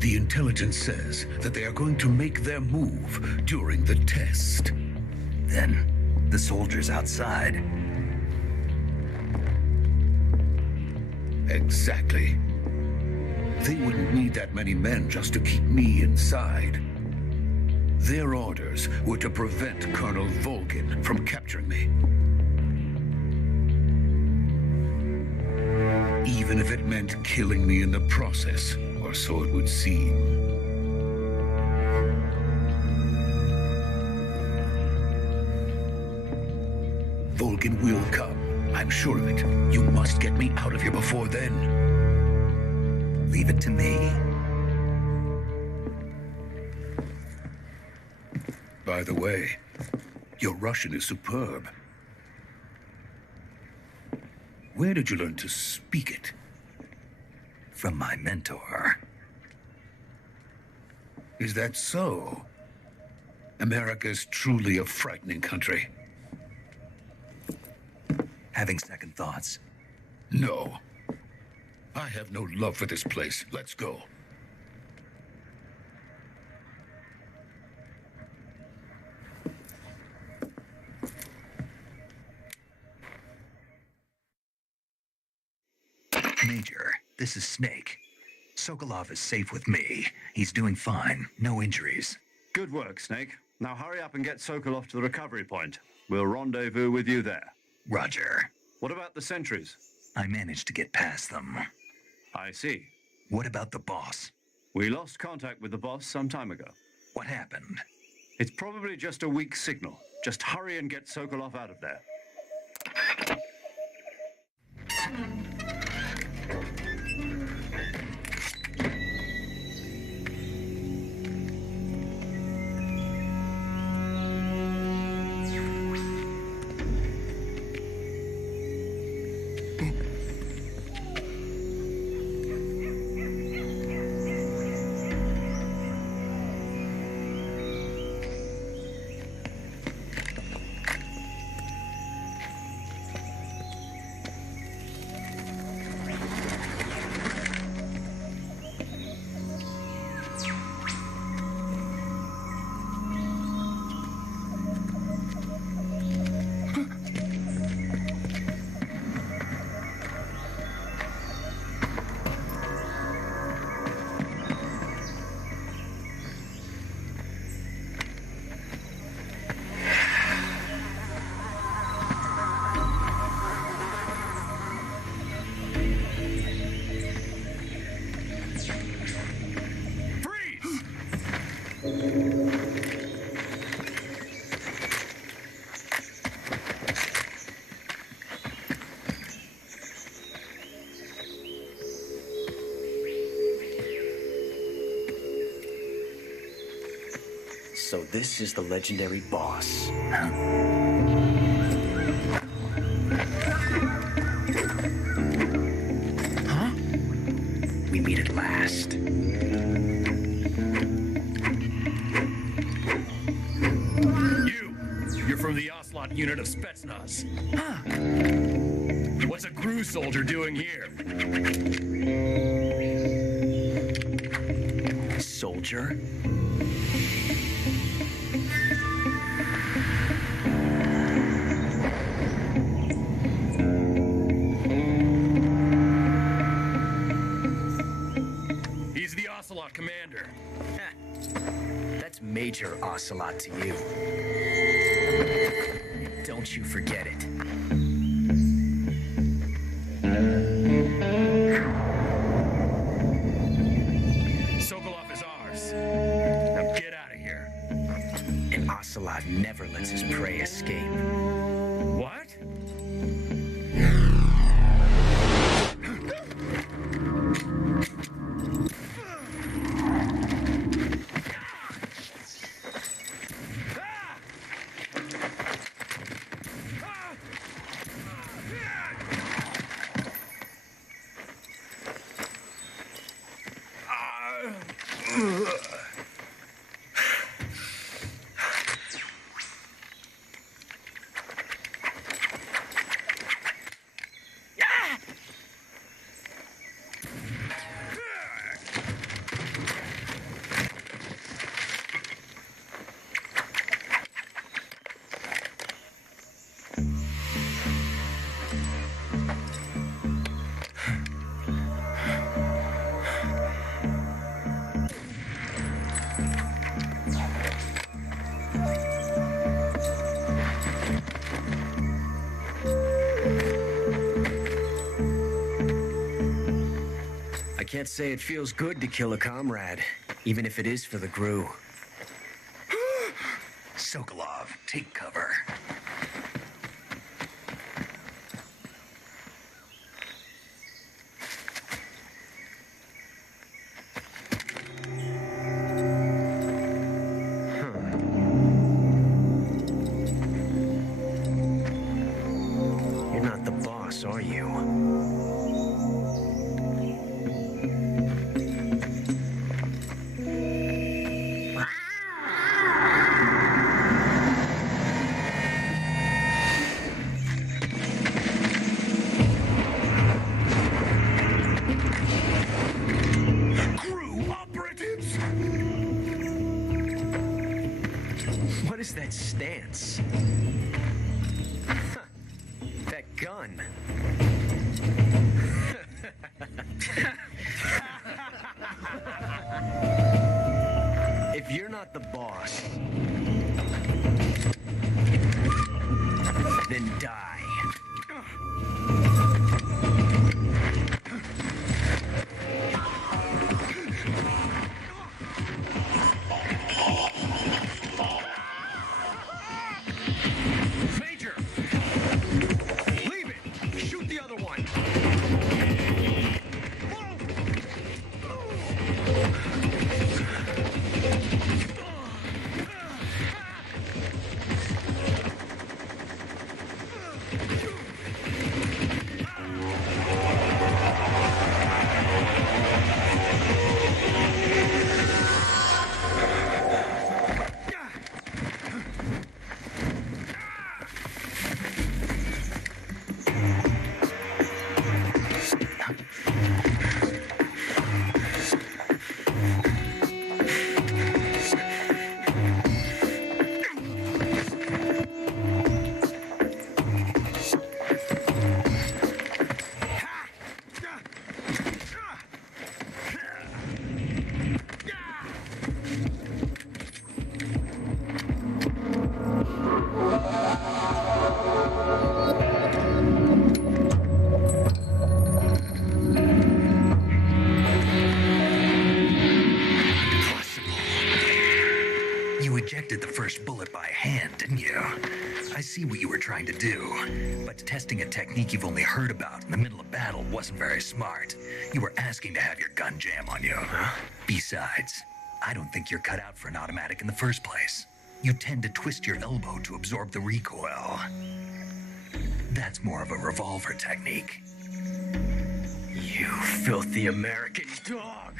The intelligence says that they are going to make their move during the test. Then, the soldiers outside. Exactly. They wouldn't need that many men just to keep me inside. Their orders were to prevent Colonel Volgin from capturing me. Even if it meant killing me in the process, or so it would seem. Volgin will come. I'm sure of it. You must get me out of here before then. Leave it to me. By the way, your Russian is superb. Where did you learn to speak it? From my mentor. Is that so? America's truly a frightening country. Having second thoughts. No. I have no love for this place. Let's go. Major, this is Snake. Sokolov is safe with me. He's doing fine. No injuries. Good work, Snake. Now hurry up and get Sokolov to the recovery point. We'll rendezvous with you there. Roger. What about the sentries? I managed to get past them. I see. What about the boss? We lost contact with the boss some time ago. What happened? It's probably just a weak signal. Just hurry and get Sokolov out of there. So this is the legendary boss. Huh? We meet at last. You're from the Ocelot unit of Spetsnaz. Huh. What's a GRU soldier doing here? Soldier? He's the Ocelot commander. That's Major Ocelot to you. Don't you forget it. Can't say it feels good to kill a comrade, even if it is for the GRU. Sokolov, take cover. You're not the boss, are you? GRU operatives! What is that stance? Huh. That gun. If you're not the boss, then die. Major! Leave it! Shoot the other one! You ejected the first bullet by hand, didn't you? I see what you were trying to do, but testing a technique you've only heard about in the middle of battle wasn't very smart. You were asking to have your gun jam on you. Besides, I don't think you're cut out for an automatic in the first place. You tend to twist your elbow to absorb the recoil. That's more of a revolver technique. You filthy American dog!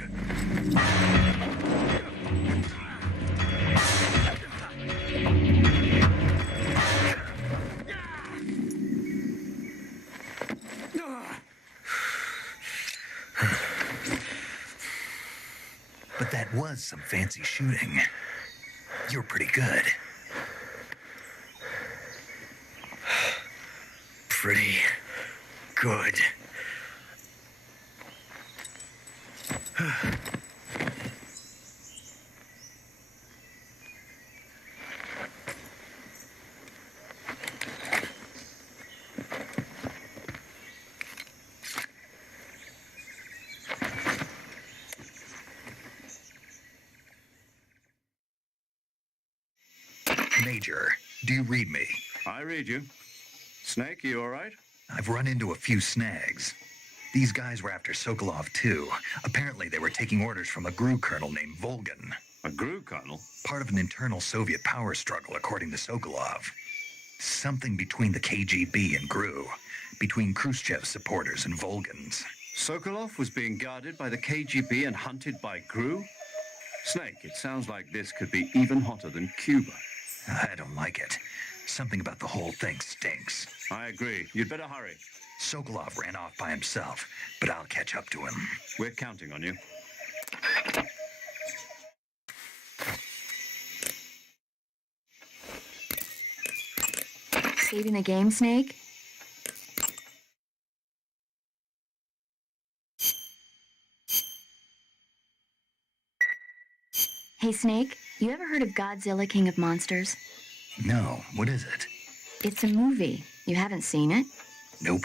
But that was some fancy shooting. You're pretty good. Pretty good. Major, do you read me? I read you. Snake, you all right? I've run into a few snags. These guys were after Sokolov too. Apparently they were taking orders from a GRU colonel named Volgan. A GRU colonel? Part of an internal Soviet power struggle, according to Sokolov. Something between the KGB and GRU. Between Khrushchev's supporters and Volgan's. Sokolov was being guarded by the KGB and hunted by GRU? Snake, it sounds like this could be even hotter than Cuba. I don't like it. Something about the whole thing stinks. I agree. You'd better hurry. Sokolov ran off by himself, but I'll catch up to him. We're counting on you. Saving the game, Snake? Hey, Snake, you ever heard of Godzilla, King of Monsters? No, what is it? It's a movie. You haven't seen it? Nope.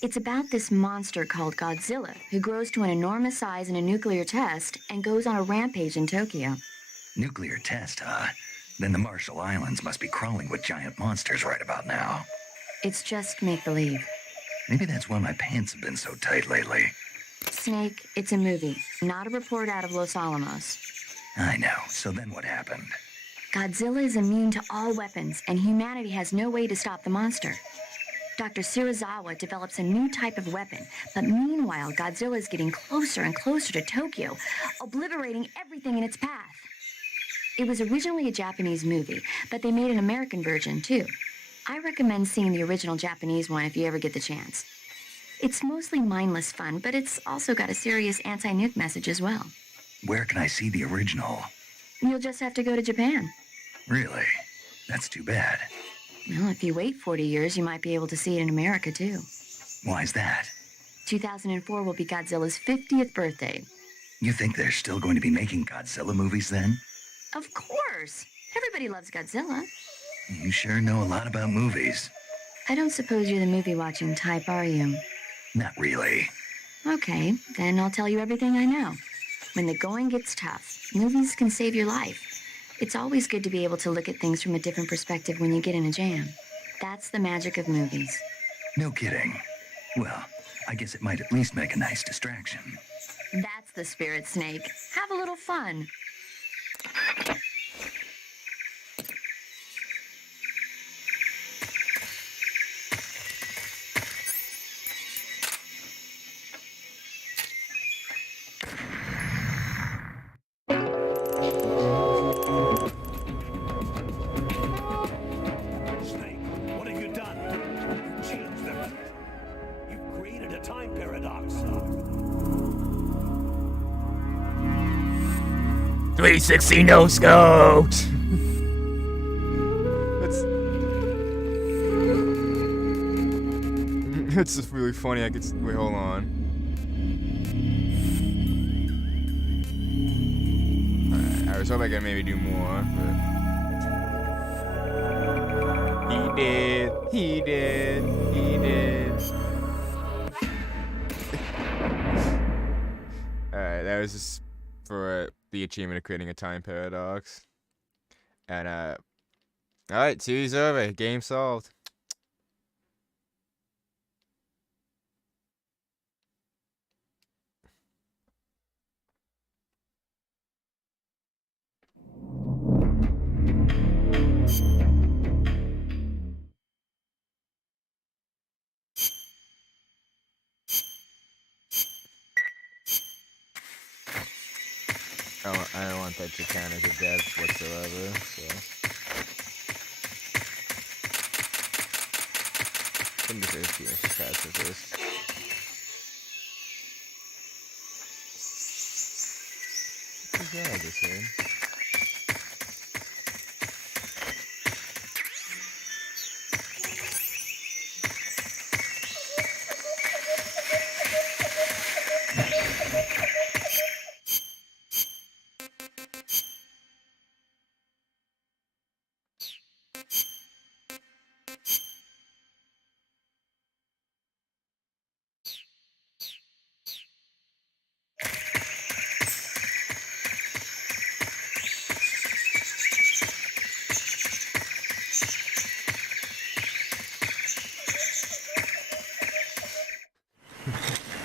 It's about this monster called Godzilla, who grows to an enormous size in a nuclear test and goes on a rampage in Tokyo. Nuclear test, huh? Then the Marshall Islands must be crawling with giant monsters right about now. It's just make-believe. Maybe that's why my pants have been so tight lately. Snake, it's a movie, not a report out of Los Alamos. I know. So then what happened? Godzilla is immune to all weapons, and humanity has no way to stop the monster. Dr. Shirazawa develops a new type of weapon, but meanwhile, Godzilla is getting closer and closer to Tokyo, obliterating everything in its path. It was originally a Japanese movie, but they made an American version, too. I recommend seeing the original Japanese one if you ever get the chance. It's mostly mindless fun, but it's also got a serious anti-nuke message as well. Where can I see the original? You'll just have to go to Japan. Really? That's too bad. Well, if you wait 40 years, you might be able to see it in America, too. Why's that? 2004 will be Godzilla's 50th birthday. You think they're still going to be making Godzilla movies then? Of course! Everybody loves Godzilla. You sure know a lot about movies. I don't suppose you're the movie-watching type, are you? Not really. Okay, then I'll tell you everything I know. When the going gets tough, movies can save your life. It's always good to be able to look at things from a different perspective when you get in a jam. That's the magic of movies. No kidding. Well, I guess it might at least make a nice distraction. That's the spirit, Snake. Have a little fun. Snake, what have you done? You changed them. You've created a time paradox. 360 no scopes. It's just really funny. I could wait. Hold on. Alright, I was hoping I could maybe do more, but he did. He did. He did. Alright, that was just for the achievement of creating a time paradox. And alright, series over. Game solved. I don't want that to count as a death whatsoever, so. I think this is the pacifist. What's that I just heard?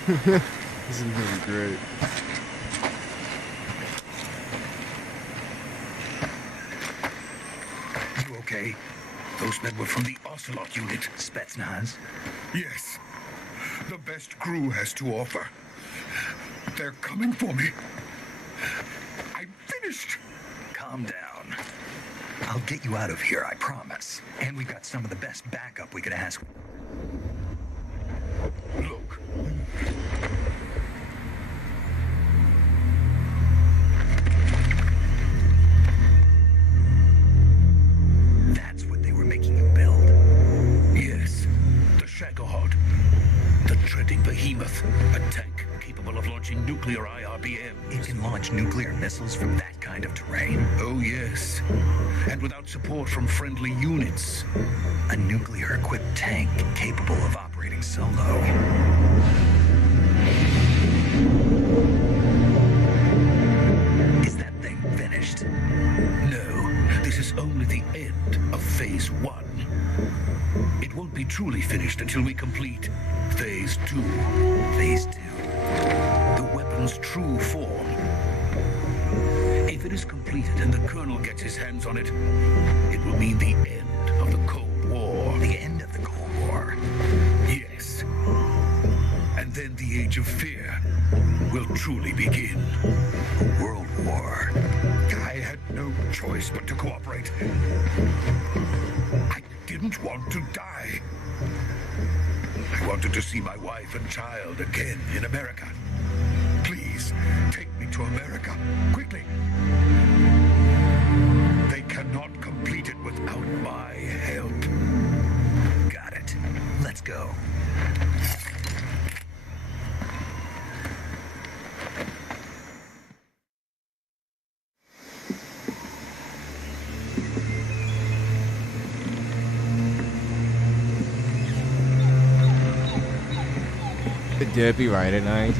This is gonna be great. You okay? Those men were from the Ocelot unit. Spetsnaz? Yes. The best crew has to offer. They're coming for me. I'm finished. Calm down. I'll get you out of here, I promise. And we've got some of the best backup we could ask. Look. That's what they were making you build. Yes. The Shagohod. The dreading behemoth. A tank capable of launching nuclear IRBM. It can launch nuclear missiles from that kind of terrain. Oh, yes. And without support from friendly units. A nuclear-equipped tank capable of operating solo. until we complete Phase 2. Phase 2. The weapon's true form. If it is completed and the Colonel gets his hands on it, it will mean the end of the Cold War. The end of the Cold War. Yes. And then the Age of Fear will truly begin. A world war. I had no choice but to cooperate. I didn't want to die. I wanted to see my wife and child again in America. Please, take me to America, quickly. They cannot complete it without my help. Got it. Let's go. The derby ride at night.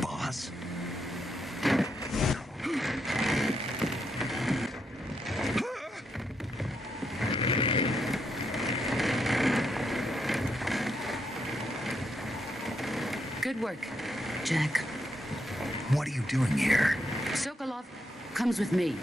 Boss? Good work, Jack. What are you doing here? Sokolov comes with me.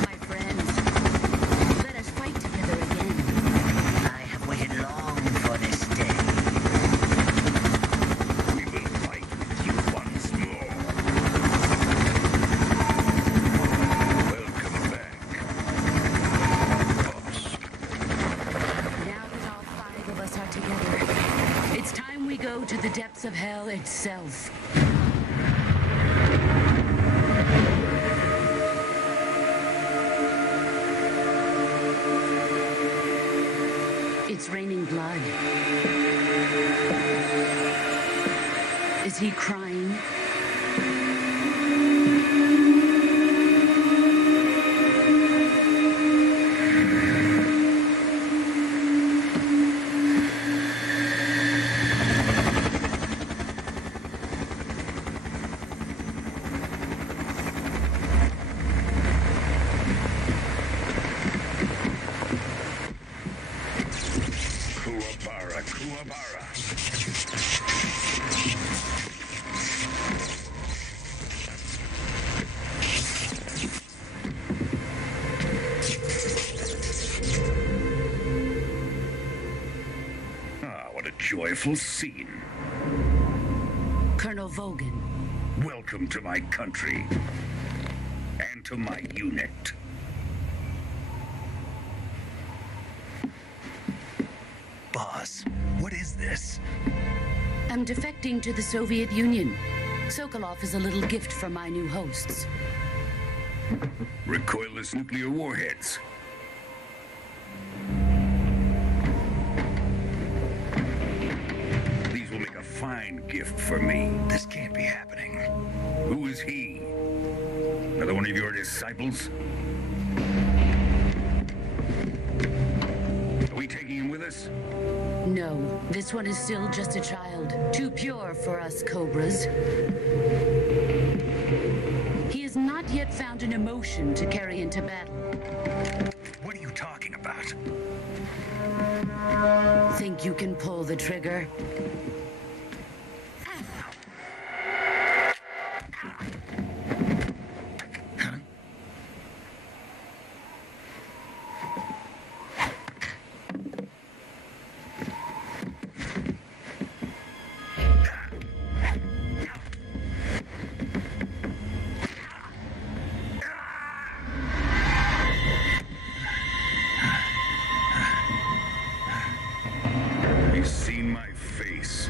My friends, let us fight together again. I have waited long for this day. We will fight with you once more. Welcome back, boss. Now that all five of us are together, it's time we go to the depths of hell itself. It's raining blood. Is he crying? Kuwabara, Kuwabara. Ah, what a joyful scene. Colonel Vogan. Welcome to my country. And to my unit. Boss, what is this? I'm defecting to the Soviet Union. Sokolov is a little gift from my new hosts. Recoilless nuclear warheads. for me. This can't be happening. Who is he? Another one of your disciples? Are we taking him with us? No, this one is still just a child. Too pure for us cobras. He has not yet found an emotion to carry into battle. What are you talking about? Think you can pull the trigger? He's seen my face.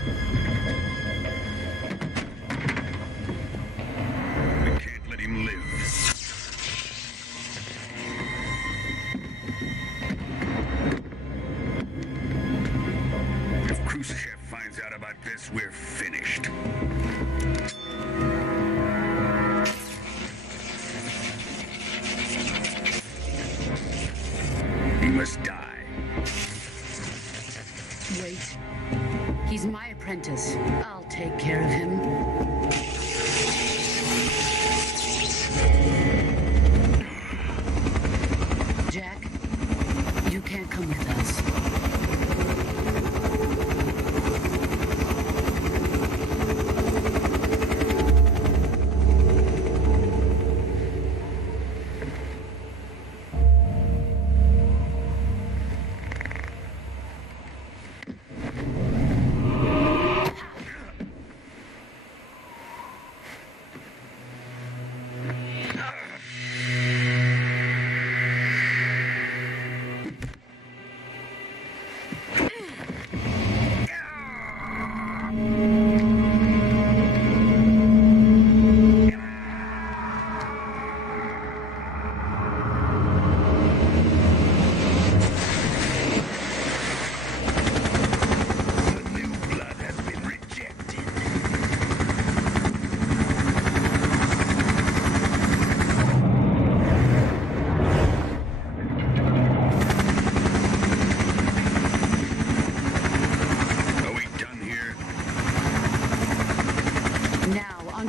We can't let him live. If Khrushchev finds out about this, we're finished. He must die. Wait. He's my apprentice. I'll take care of him. Jack, you can't come with us.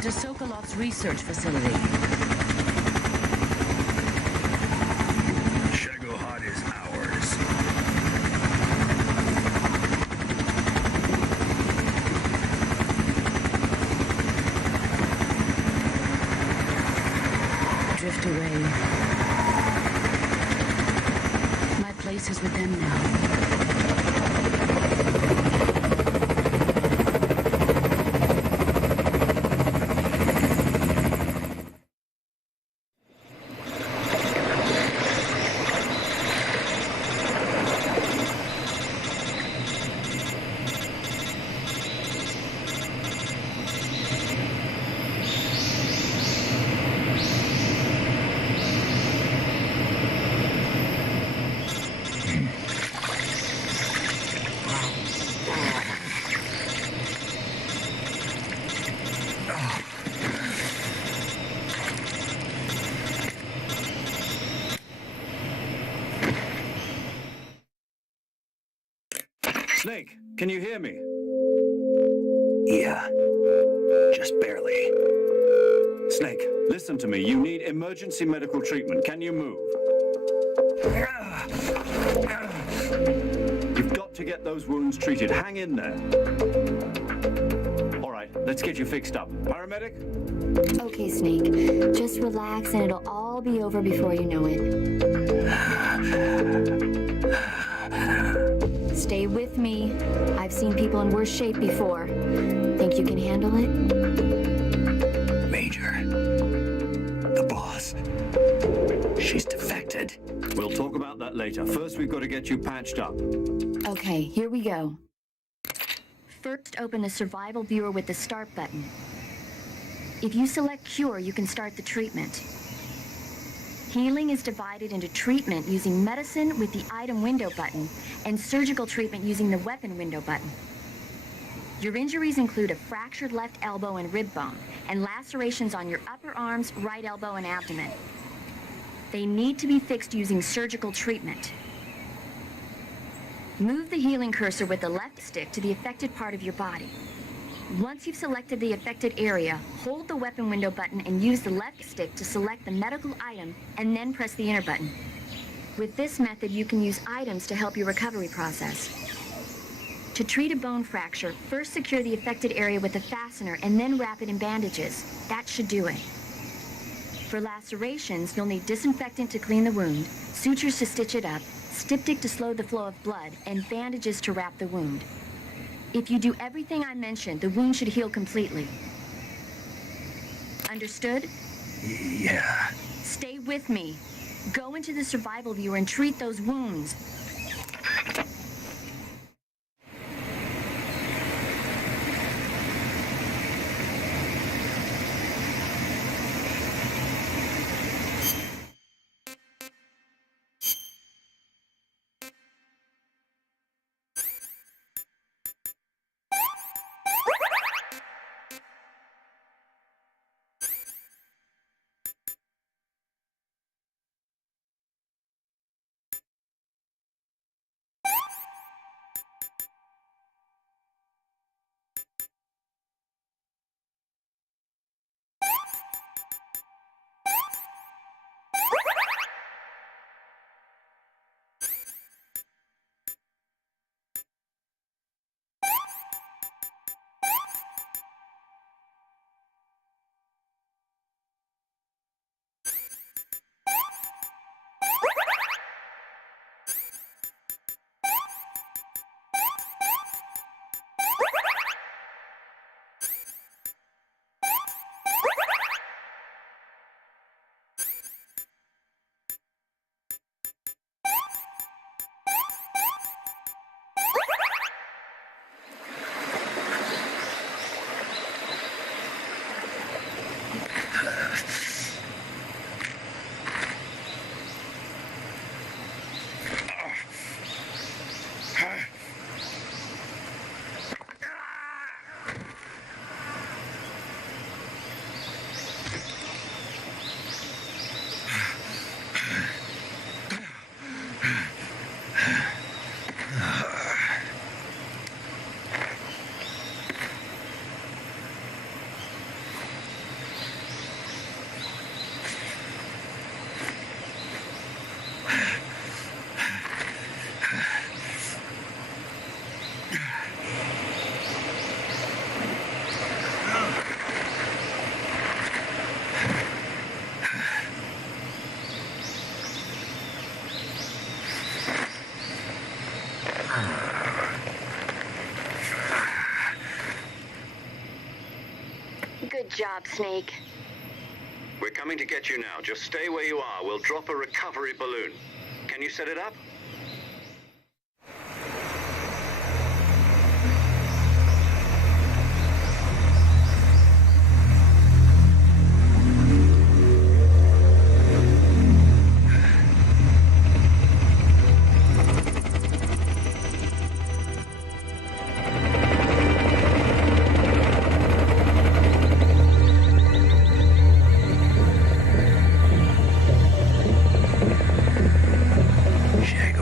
To Sokolov's research facility. Shagohod is ours. Drift away. My place is with them now. Snake, can you hear me? Yeah, just barely. Snake, listen to me. You need emergency medical treatment. Can you move? You've got to get those wounds treated. Hang in there. All right, let's get you fixed up. Paramedic? Okay, Snake. Just relax and it'll all be over before you know it. Stay with me. I've seen people in worse shape before. Think you can handle it? Major. The boss. She's defected. We'll talk about that later. First, we've got to get you patched up. Okay, here we go. First, open the survival viewer with the start button. If you select cure, you can start the treatment. Healing is divided into treatment using medicine with the item window button and surgical treatment using the weapon window button. Your injuries include a fractured left elbow and rib bone, and lacerations on your upper arms, right elbow, and abdomen. They need to be fixed using surgical treatment. Move the healing cursor with the left stick to the affected part of your body. Once you've selected the affected area, hold the weapon window button and use the left stick to select the medical item and then press the enter button. With this method, you can use items to help your recovery process. To treat a bone fracture, first secure the affected area with a fastener and then wrap it in bandages. That should do it. For lacerations, you'll need disinfectant to clean the wound, sutures to stitch it up, styptic to slow the flow of blood, and bandages to wrap the wound. If you do everything I mentioned, the wound should heal completely. Understood? Yeah. Stay with me. Go into the survival viewer and treat those wounds. Good job, Snake. We're coming to get you now. Just stay where you are. We'll drop a recovery balloon. Can you set it up? Check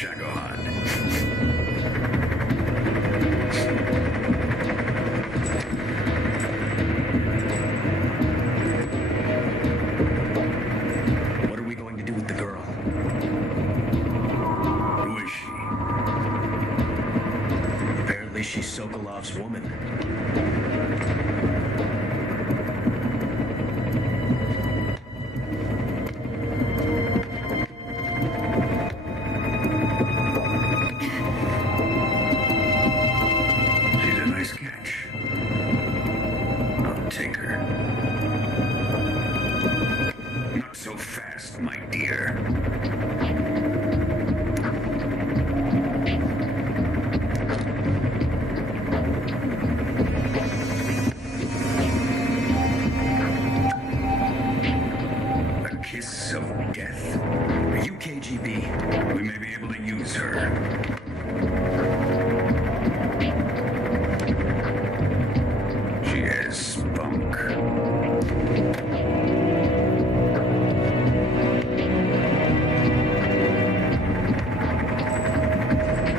Shagohod. What are we going to do with the girl? Who is she? Apparently she's Sokolov's woman. She's a nice catch. I'll take her. Not so fast, my dear. A kiss of death. Are you KGB? We may be able to use her. She has spunk.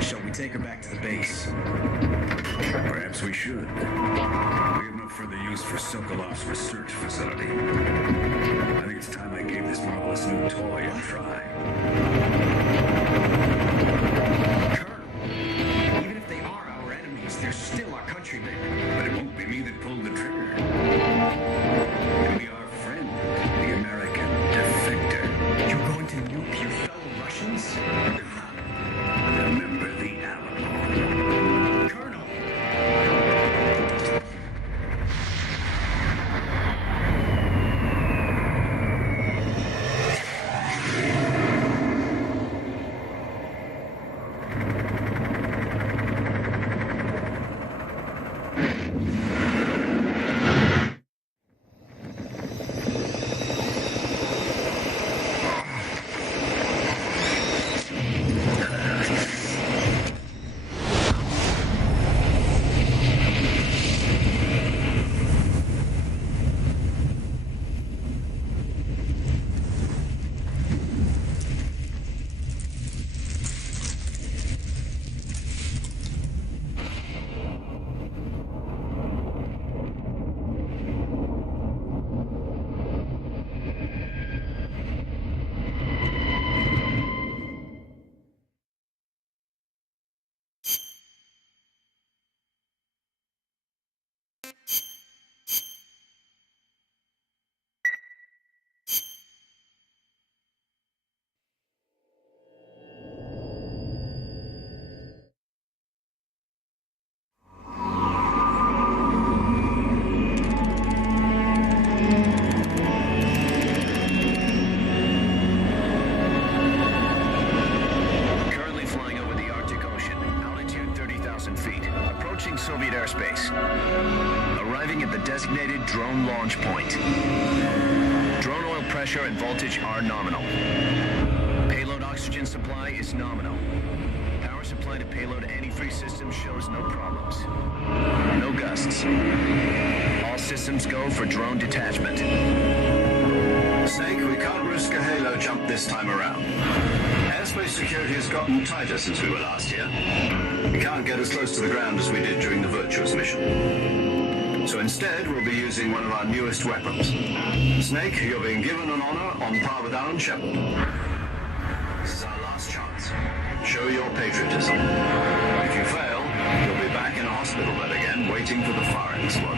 Shall we take her back to the base? Perhaps we should. We have no further use for Sokolov's research facility. I think it's time I gave this marvelous new toy a try. Colonel, even if they are our enemies, they're still our countrymen. But it won't be me that pulled the trigger. It'll be our friend, the American defector. You're going to nuke your fellow Russians? Remember the Alamo. Colonel! Soviet airspace. Arriving at the designated drone launch point. Drone oil pressure and voltage are nominal. Payload oxygen supply is nominal. Power supply to payload antifreeze system shows no problems. No gusts. All systems go for drone detachment. Snake, we can't risk a halo jump this time around. Airspace security has gotten tighter since we were last here. We can't get as close to the ground as we did during the Virtuous mission. So instead, we'll be using one of our newest weapons. Snake, you're being given an honor on par with Alan Shepard. This is our last chance. Show your patriotism. If you fail, you'll be back in a hospital bed again, waiting for the firing squad.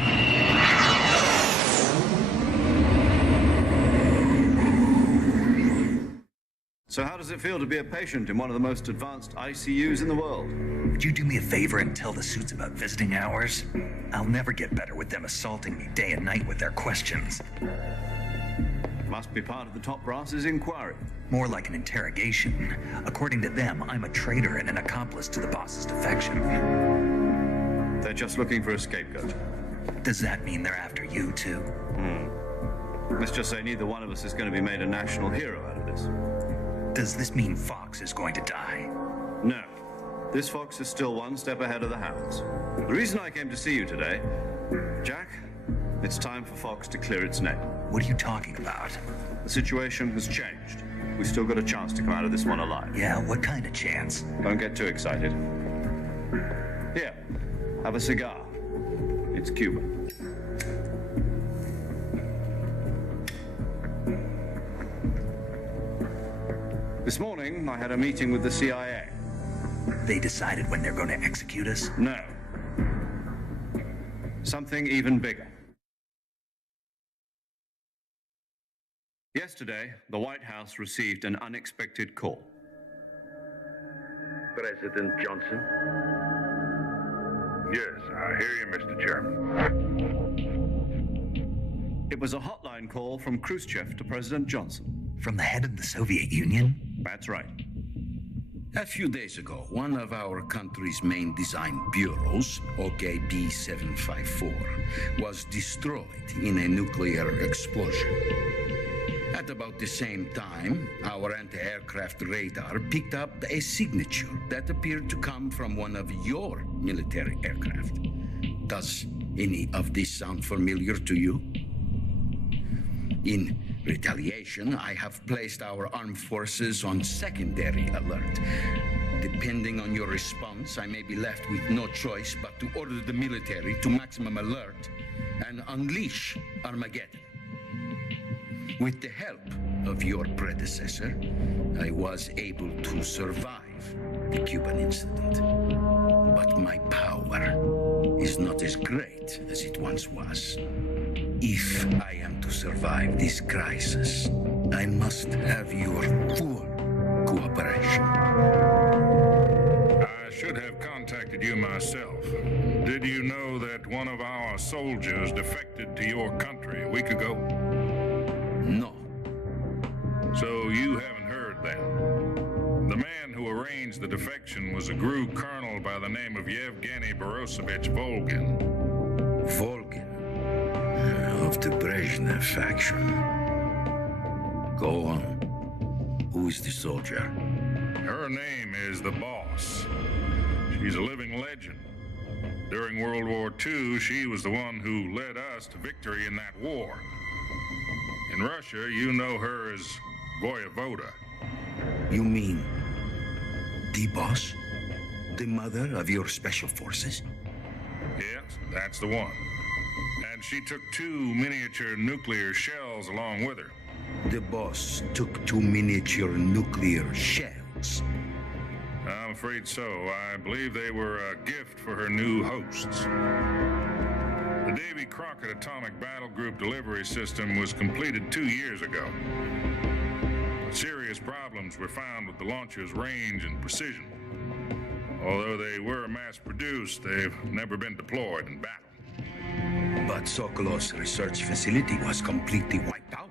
So how does it feel to be a patient in one of the most advanced ICUs in the world? Would you do me a favor and tell the suits about visiting hours? I'll never get better with them assaulting me day and night with their questions. Must be part of the top brass's inquiry. More like an interrogation. According to them, I'm a traitor and an accomplice to the boss's defection. They're just looking for a scapegoat. Does that mean they're after you, too? Let's just say neither one of us is going to be made a national hero out of this. Does this mean Fox is going to die? No. This fox is still one step ahead of the hounds. The reason I came to see you today, Jack, it's time for Fox to clear its name. What are you talking about? The situation has changed. we still got a chance to come out of this one alive. Yeah, what kind of chance? Don't get too excited. Here, have a cigar. It's Cuban. This morning, I had a meeting with the CIA. They decided when they're going to execute us? No. Something even bigger. Yesterday, the White House received an unexpected call. President Johnson? Yes, I hear you, Mr. Chairman. It was a hotline call from Khrushchev to President Johnson. From the head of the Soviet Union? That's right. A few days ago, one of our country's main design bureaus, OKB 754, was destroyed in a nuclear explosion. At about the same time, our anti-aircraft radar picked up a signature that appeared to come from one of your military aircraft. Does any of this sound familiar to you? In retaliation, I have placed our armed forces on secondary alert. Depending on your response, I may be left with no choice but to order the military to maximum alert and unleash Armageddon. With the help of your predecessor, I was able to survive the Cuban incident. But my power is not as great as it once was. If I am to survive this crisis, I must have your full cooperation. I should have contacted you myself. Did you know that one of our soldiers defected to your country a week ago? No. So you haven't heard then. The man who arranged the defection was a GRU colonel by the name of Yevgeny Borisovich Volgin. Volgin? Of the Brezhnev faction. Go on. Who is the soldier? Her name is the Boss. She's a living legend. During World War II, she was the one who led us to victory in that war. In Russia, you know her as Voyevoda. You mean the boss? The mother of your special forces? Yes, that's the one. And she took 2 miniature nuclear shells along with her. The boss took 2 miniature nuclear shells. I'm afraid so. I believe they were a gift for her new hosts. The Davy Crockett Atomic Battle Group delivery system was completed 2 years ago. Serious problems were found with the launcher's range and precision. Although they were mass-produced, they've never been deployed in battle. But Sokolov's research facility was completely wiped out.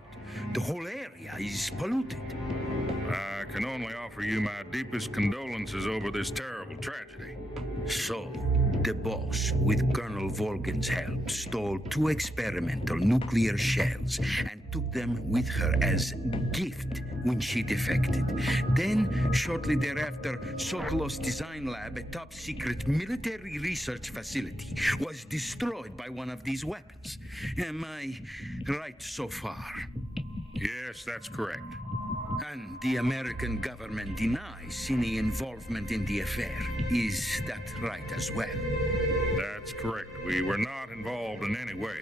The whole area is polluted. I can only offer you my deepest condolences over this terrible tragedy. So, the boss, with Colonel Volgin's help, stole 2 experimental nuclear shells and took them with her as gift when she defected. Then, shortly thereafter, Sokolov's design lab, a top-secret military research facility, was destroyed by one of these weapons. Am I right so far? Yes, that's correct. And the American government denies any involvement in the affair. Is that right as well? That's correct. We were not involved in any way.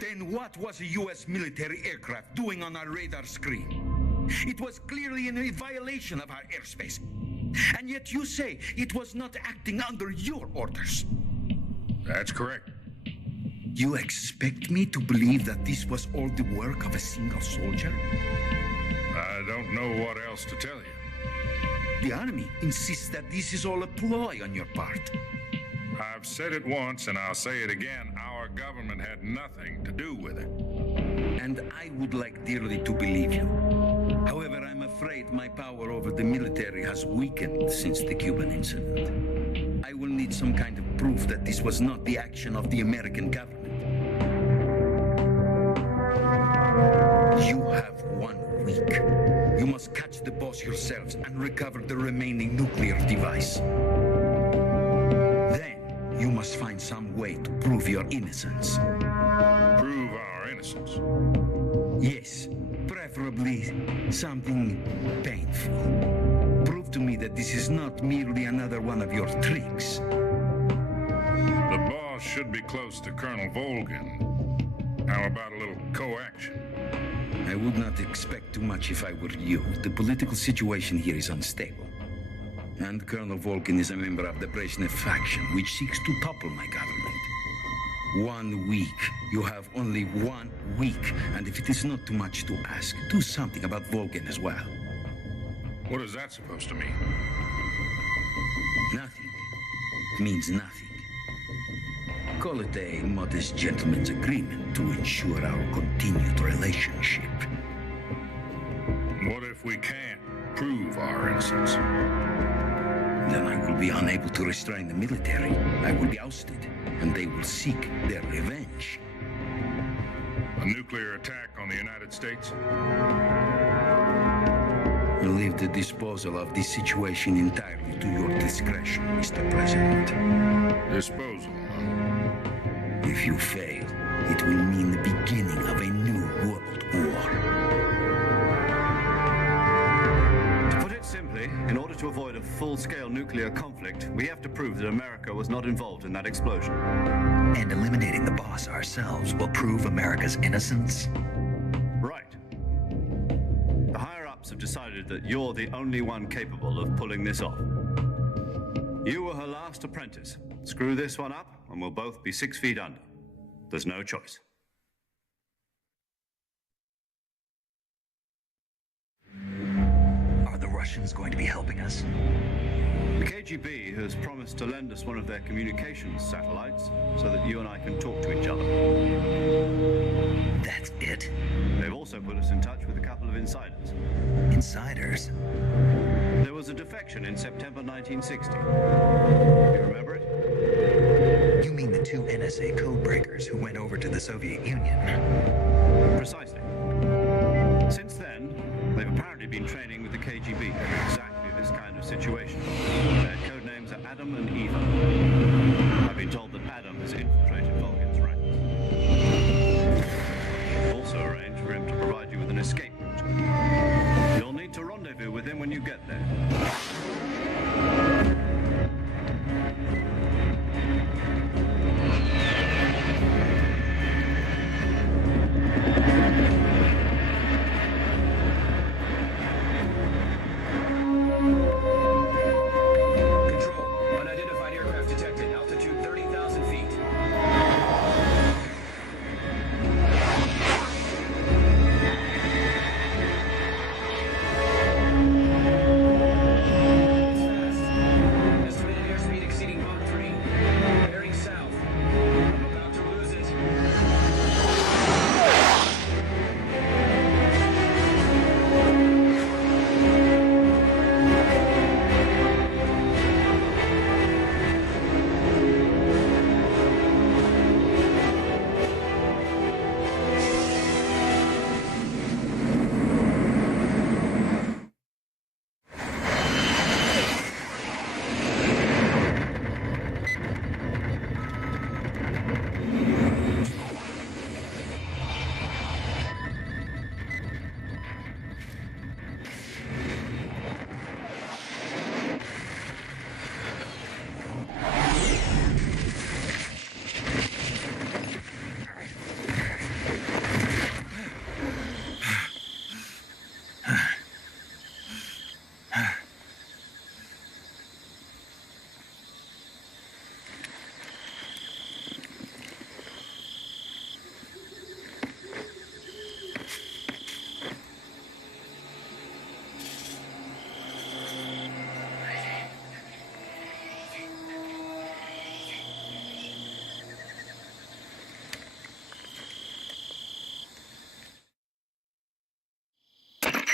Then what was a U.S. military aircraft doing on our radar screen? It was clearly in a violation of our airspace. And yet you say it was not acting under your orders. That's correct. You expect me to believe that this was all the work of a single soldier? I don't know what else to tell you. The army insists that this is all a ploy on your part. I've said it once and I'll say it again. Our government had nothing to do with it. And I would like dearly to believe you. However, I'm afraid my power over the military has weakened since the Cuban incident. I will need some kind of proof that this was not the action of the American government. You have 1 week. You must catch the boss yourselves and recover the remaining nuclear device. Then, you must find some way to prove your innocence. Prove our innocence? Yes. Preferably something painful. Prove to me that this is not merely another one of your tricks. The boss should be close to Colonel Volgin. How about a little coaction? I would not expect too much if I were you. The political situation here is unstable. And Colonel Volgin is a member of the Brezhnev faction, which seeks to topple my government. 1 week. You have only 1 week. And if it is not too much to ask, do something about Volgin as well. What is that supposed to mean? Nothing. It means nothing. Call it a modest gentleman's agreement to ensure our continued relationship. What if we can't prove our innocence? Then I will be unable to restrain the military. I will be ousted, and they will seek their revenge. A nuclear attack on the United States? I leave the disposal of this situation entirely to your discretion, Mr. President. Disposal, huh? If you fail, it will mean the beginning of a new world war. To put it simply, in order to avoid a full-scale nuclear conflict, we have to prove that America was not involved in that explosion. And eliminating the boss ourselves will prove America's innocence? Right. The higher-ups have decided that you're the only one capable of pulling this off. You were her last apprentice. Screw this one up, and we'll both be 6 feet under. There's no choice. Are the Russians going to be helping us? The KGB has promised to lend us one of their communications satellites so that you and I can talk to each other. That's it? They've also put us in touch with a couple of insiders. Insiders? There was a defection in September 1960. You remember it? You mean the 2 NSA codebreakers who went over to the Soviet Union? Precisely. Since then, they've apparently been training with the KGB for exactly this kind of situation. Their code names are Adam and Eva. I've been told that Adam has infiltrated Volgin's ranks. Also arranged for him to provide you with an escape route. You'll need to rendezvous with him when you get there.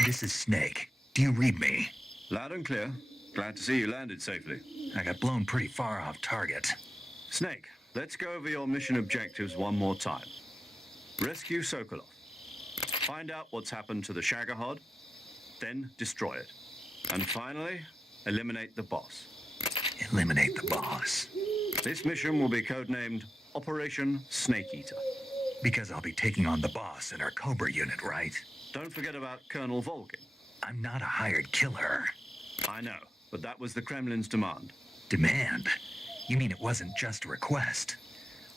This is Snake. Do you read me? Loud and clear. Glad to see you landed safely. I got blown pretty far off target. Snake, let's go over your mission objectives one more time. Rescue Sokolov. Find out what's happened to the Shagohod, then destroy it. And finally, eliminate the boss. Eliminate the boss. This mission will be codenamed Operation Snake Eater. Because I'll be taking on the boss in our Cobra unit, right? Don't forget about Colonel Volkin. I'm not a hired killer. I know, but that was the Kremlin's demand. Demand? You mean it wasn't just a request?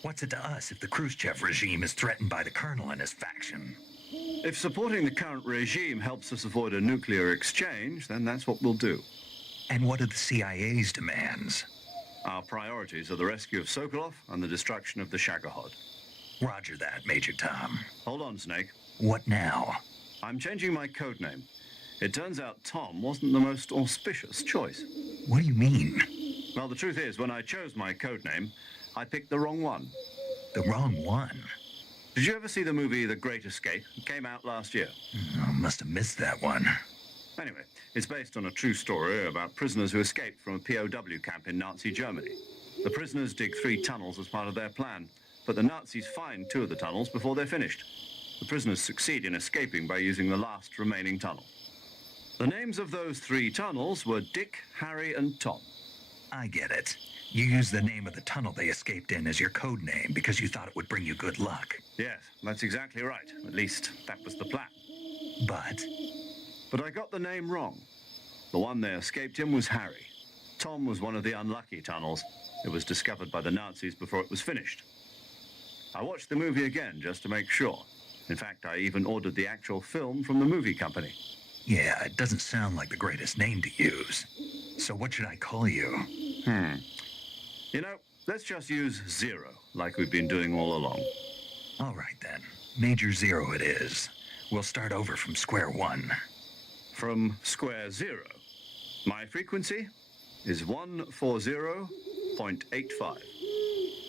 What's it to us if the Khrushchev regime is threatened by the Colonel and his faction? If supporting the current regime helps us avoid a nuclear exchange, then that's what we'll do. And what are the CIA's demands? Our priorities are the rescue of Sokolov and the destruction of the Shagohod. Roger that, Major Tom. Hold on, Snake. What now? I'm changing my code name. It turns out Tom wasn't the most auspicious choice. What do you mean? Well, the truth is, when I chose my code name, I picked the wrong one. The wrong one? Did you ever see the movie The Great Escape? It came out last year. Oh, must have missed that one. Anyway, it's based on a true story about prisoners who escaped from a POW camp in Nazi Germany. The prisoners dig 3 tunnels as part of their plan, but the Nazis find 2 of the tunnels before they're finished. The prisoners succeed in escaping by using the last remaining tunnel. The names of those 3 tunnels were Dick, Harry, and Tom. I get it. You used the name of the tunnel they escaped in as your code name because you thought it would bring you good luck. Yes, that's exactly right. At least, that was the plan. But I got the name wrong. The one they escaped in was Harry. Tom was one of the unlucky tunnels. It was discovered by the Nazis before it was finished. I watched the movie again just to make sure. In fact, I even ordered the actual film from the movie company. Yeah, it doesn't sound like the greatest name to use. So what should I call you? You know, let's just use Zero, like we've been doing all along. All right, then. Major Zero it is. We'll start over from square one. From square 0. My frequency is 140.85.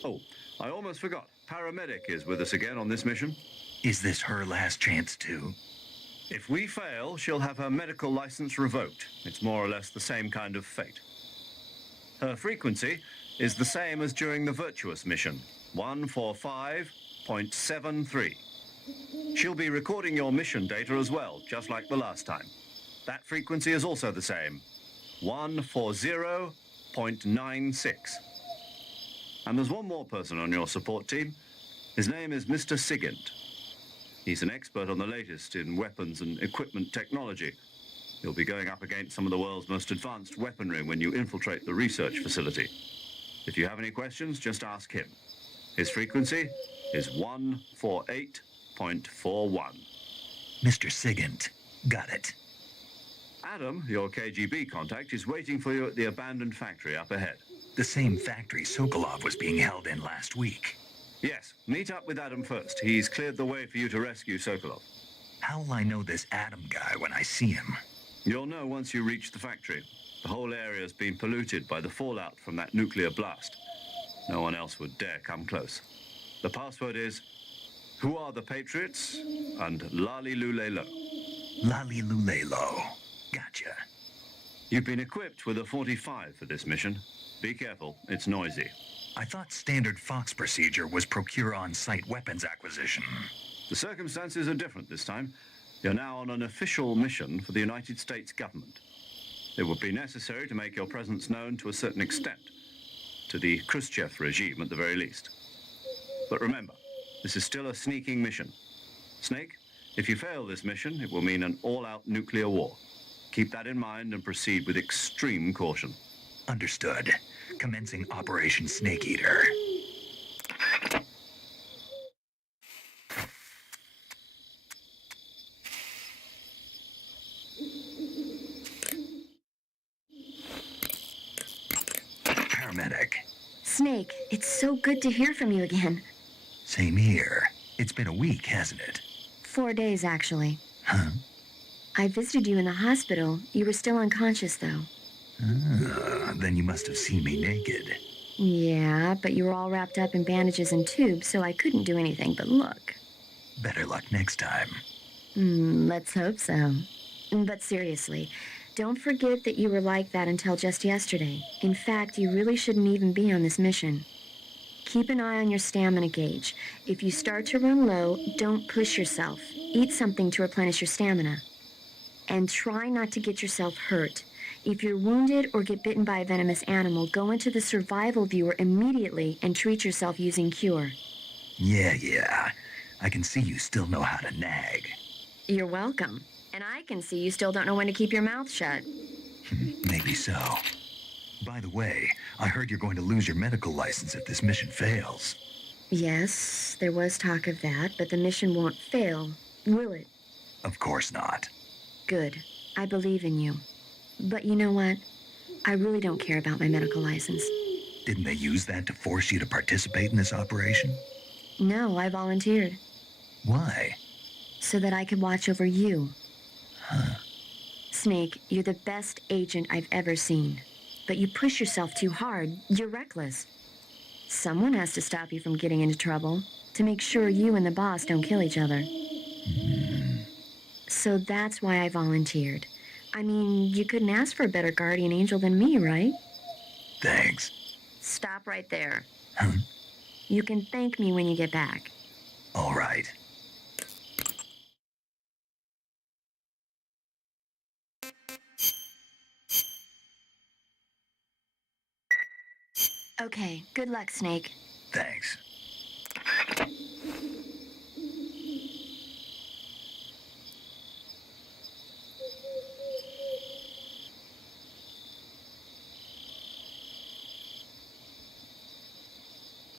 Oh, I almost forgot. Paramedic is with us again on this mission. Is this her last chance, too? If we fail, she'll have her medical license revoked. It's more or less the same kind of fate. Her frequency is the same as during the Virtuous mission, 145.73. She'll be recording your mission data as well, just like the last time. That frequency is also the same, 140.96. And there's one more person on your support team. His name is Mr. Sigint. He's an expert on the latest in weapons and equipment technology. You'll be going up against some of the world's most advanced weaponry when you infiltrate the research facility. If you have any questions, just ask him. His frequency is 148.41. Mr. Sigint. Got it. Adam, your KGB contact, is waiting for you at the abandoned factory up ahead. The same factory Sokolov was being held in last week. Yes, meet up with Adam first. He's cleared the way for you to rescue Sokolov. How will I know this Adam guy when I see him? You'll know once you reach the factory. The whole area's been polluted by the fallout from that nuclear blast. No one else would dare come close. The password is, "Who are the Patriots?" and "Lali Lule Lo." Lali Lule Lo. Gotcha. You've been equipped with a 45 for this mission. Be careful, it's noisy. I thought standard Fox procedure was procure on-site weapons acquisition. The circumstances are different this time. You're now on an official mission for the United States government. It would be necessary to make your presence known to a certain extent, to the Khrushchev regime at the very least. But remember, this is still a sneaking mission. Snake, if you fail this mission, it will mean an all-out nuclear war. Keep that in mind and proceed with extreme caution. Understood. Commencing Operation Snake Eater. Paramedic. Snake, it's so good to hear from you again. Same here. It's been a week, hasn't it? 4 days, actually. Huh? I visited you in the hospital. You were still unconscious, though. Then you must have seen me naked. Yeah, but you were all wrapped up in bandages and tubes, so I couldn't do anything but look. Better luck next time. Let's hope so. But seriously, don't forget that you were like that until just yesterday. In fact, you really shouldn't even be on this mission. Keep an eye on your stamina gauge. If you start to run low, don't push yourself. Eat something to replenish your stamina. And try not to get yourself hurt. If you're wounded or get bitten by a venomous animal, go into the survival viewer immediately and treat yourself using Cure. Yeah. I can see you still know how to nag. You're welcome. And I can see you still don't know when to keep your mouth shut. Maybe so. By the way, I heard you're going to lose your medical license if this mission fails. Yes, there was talk of that, but the mission won't fail, will it? Of course not. Good. I believe in you. But you know what? I really don't care about my medical license. Didn't they use that to force you to participate in this operation? No, I volunteered. Why? So that I could watch over you. Huh. Snake, you're the best agent I've ever seen. But you push yourself too hard. You're reckless. Someone has to stop you from getting into trouble, to make sure you and the boss don't kill each other. So that's why I volunteered. I mean, you couldn't ask for a better guardian angel than me, right? Thanks. Stop right there. Huh? You can thank me when you get back. All right. Okay, good luck, Snake. Thanks.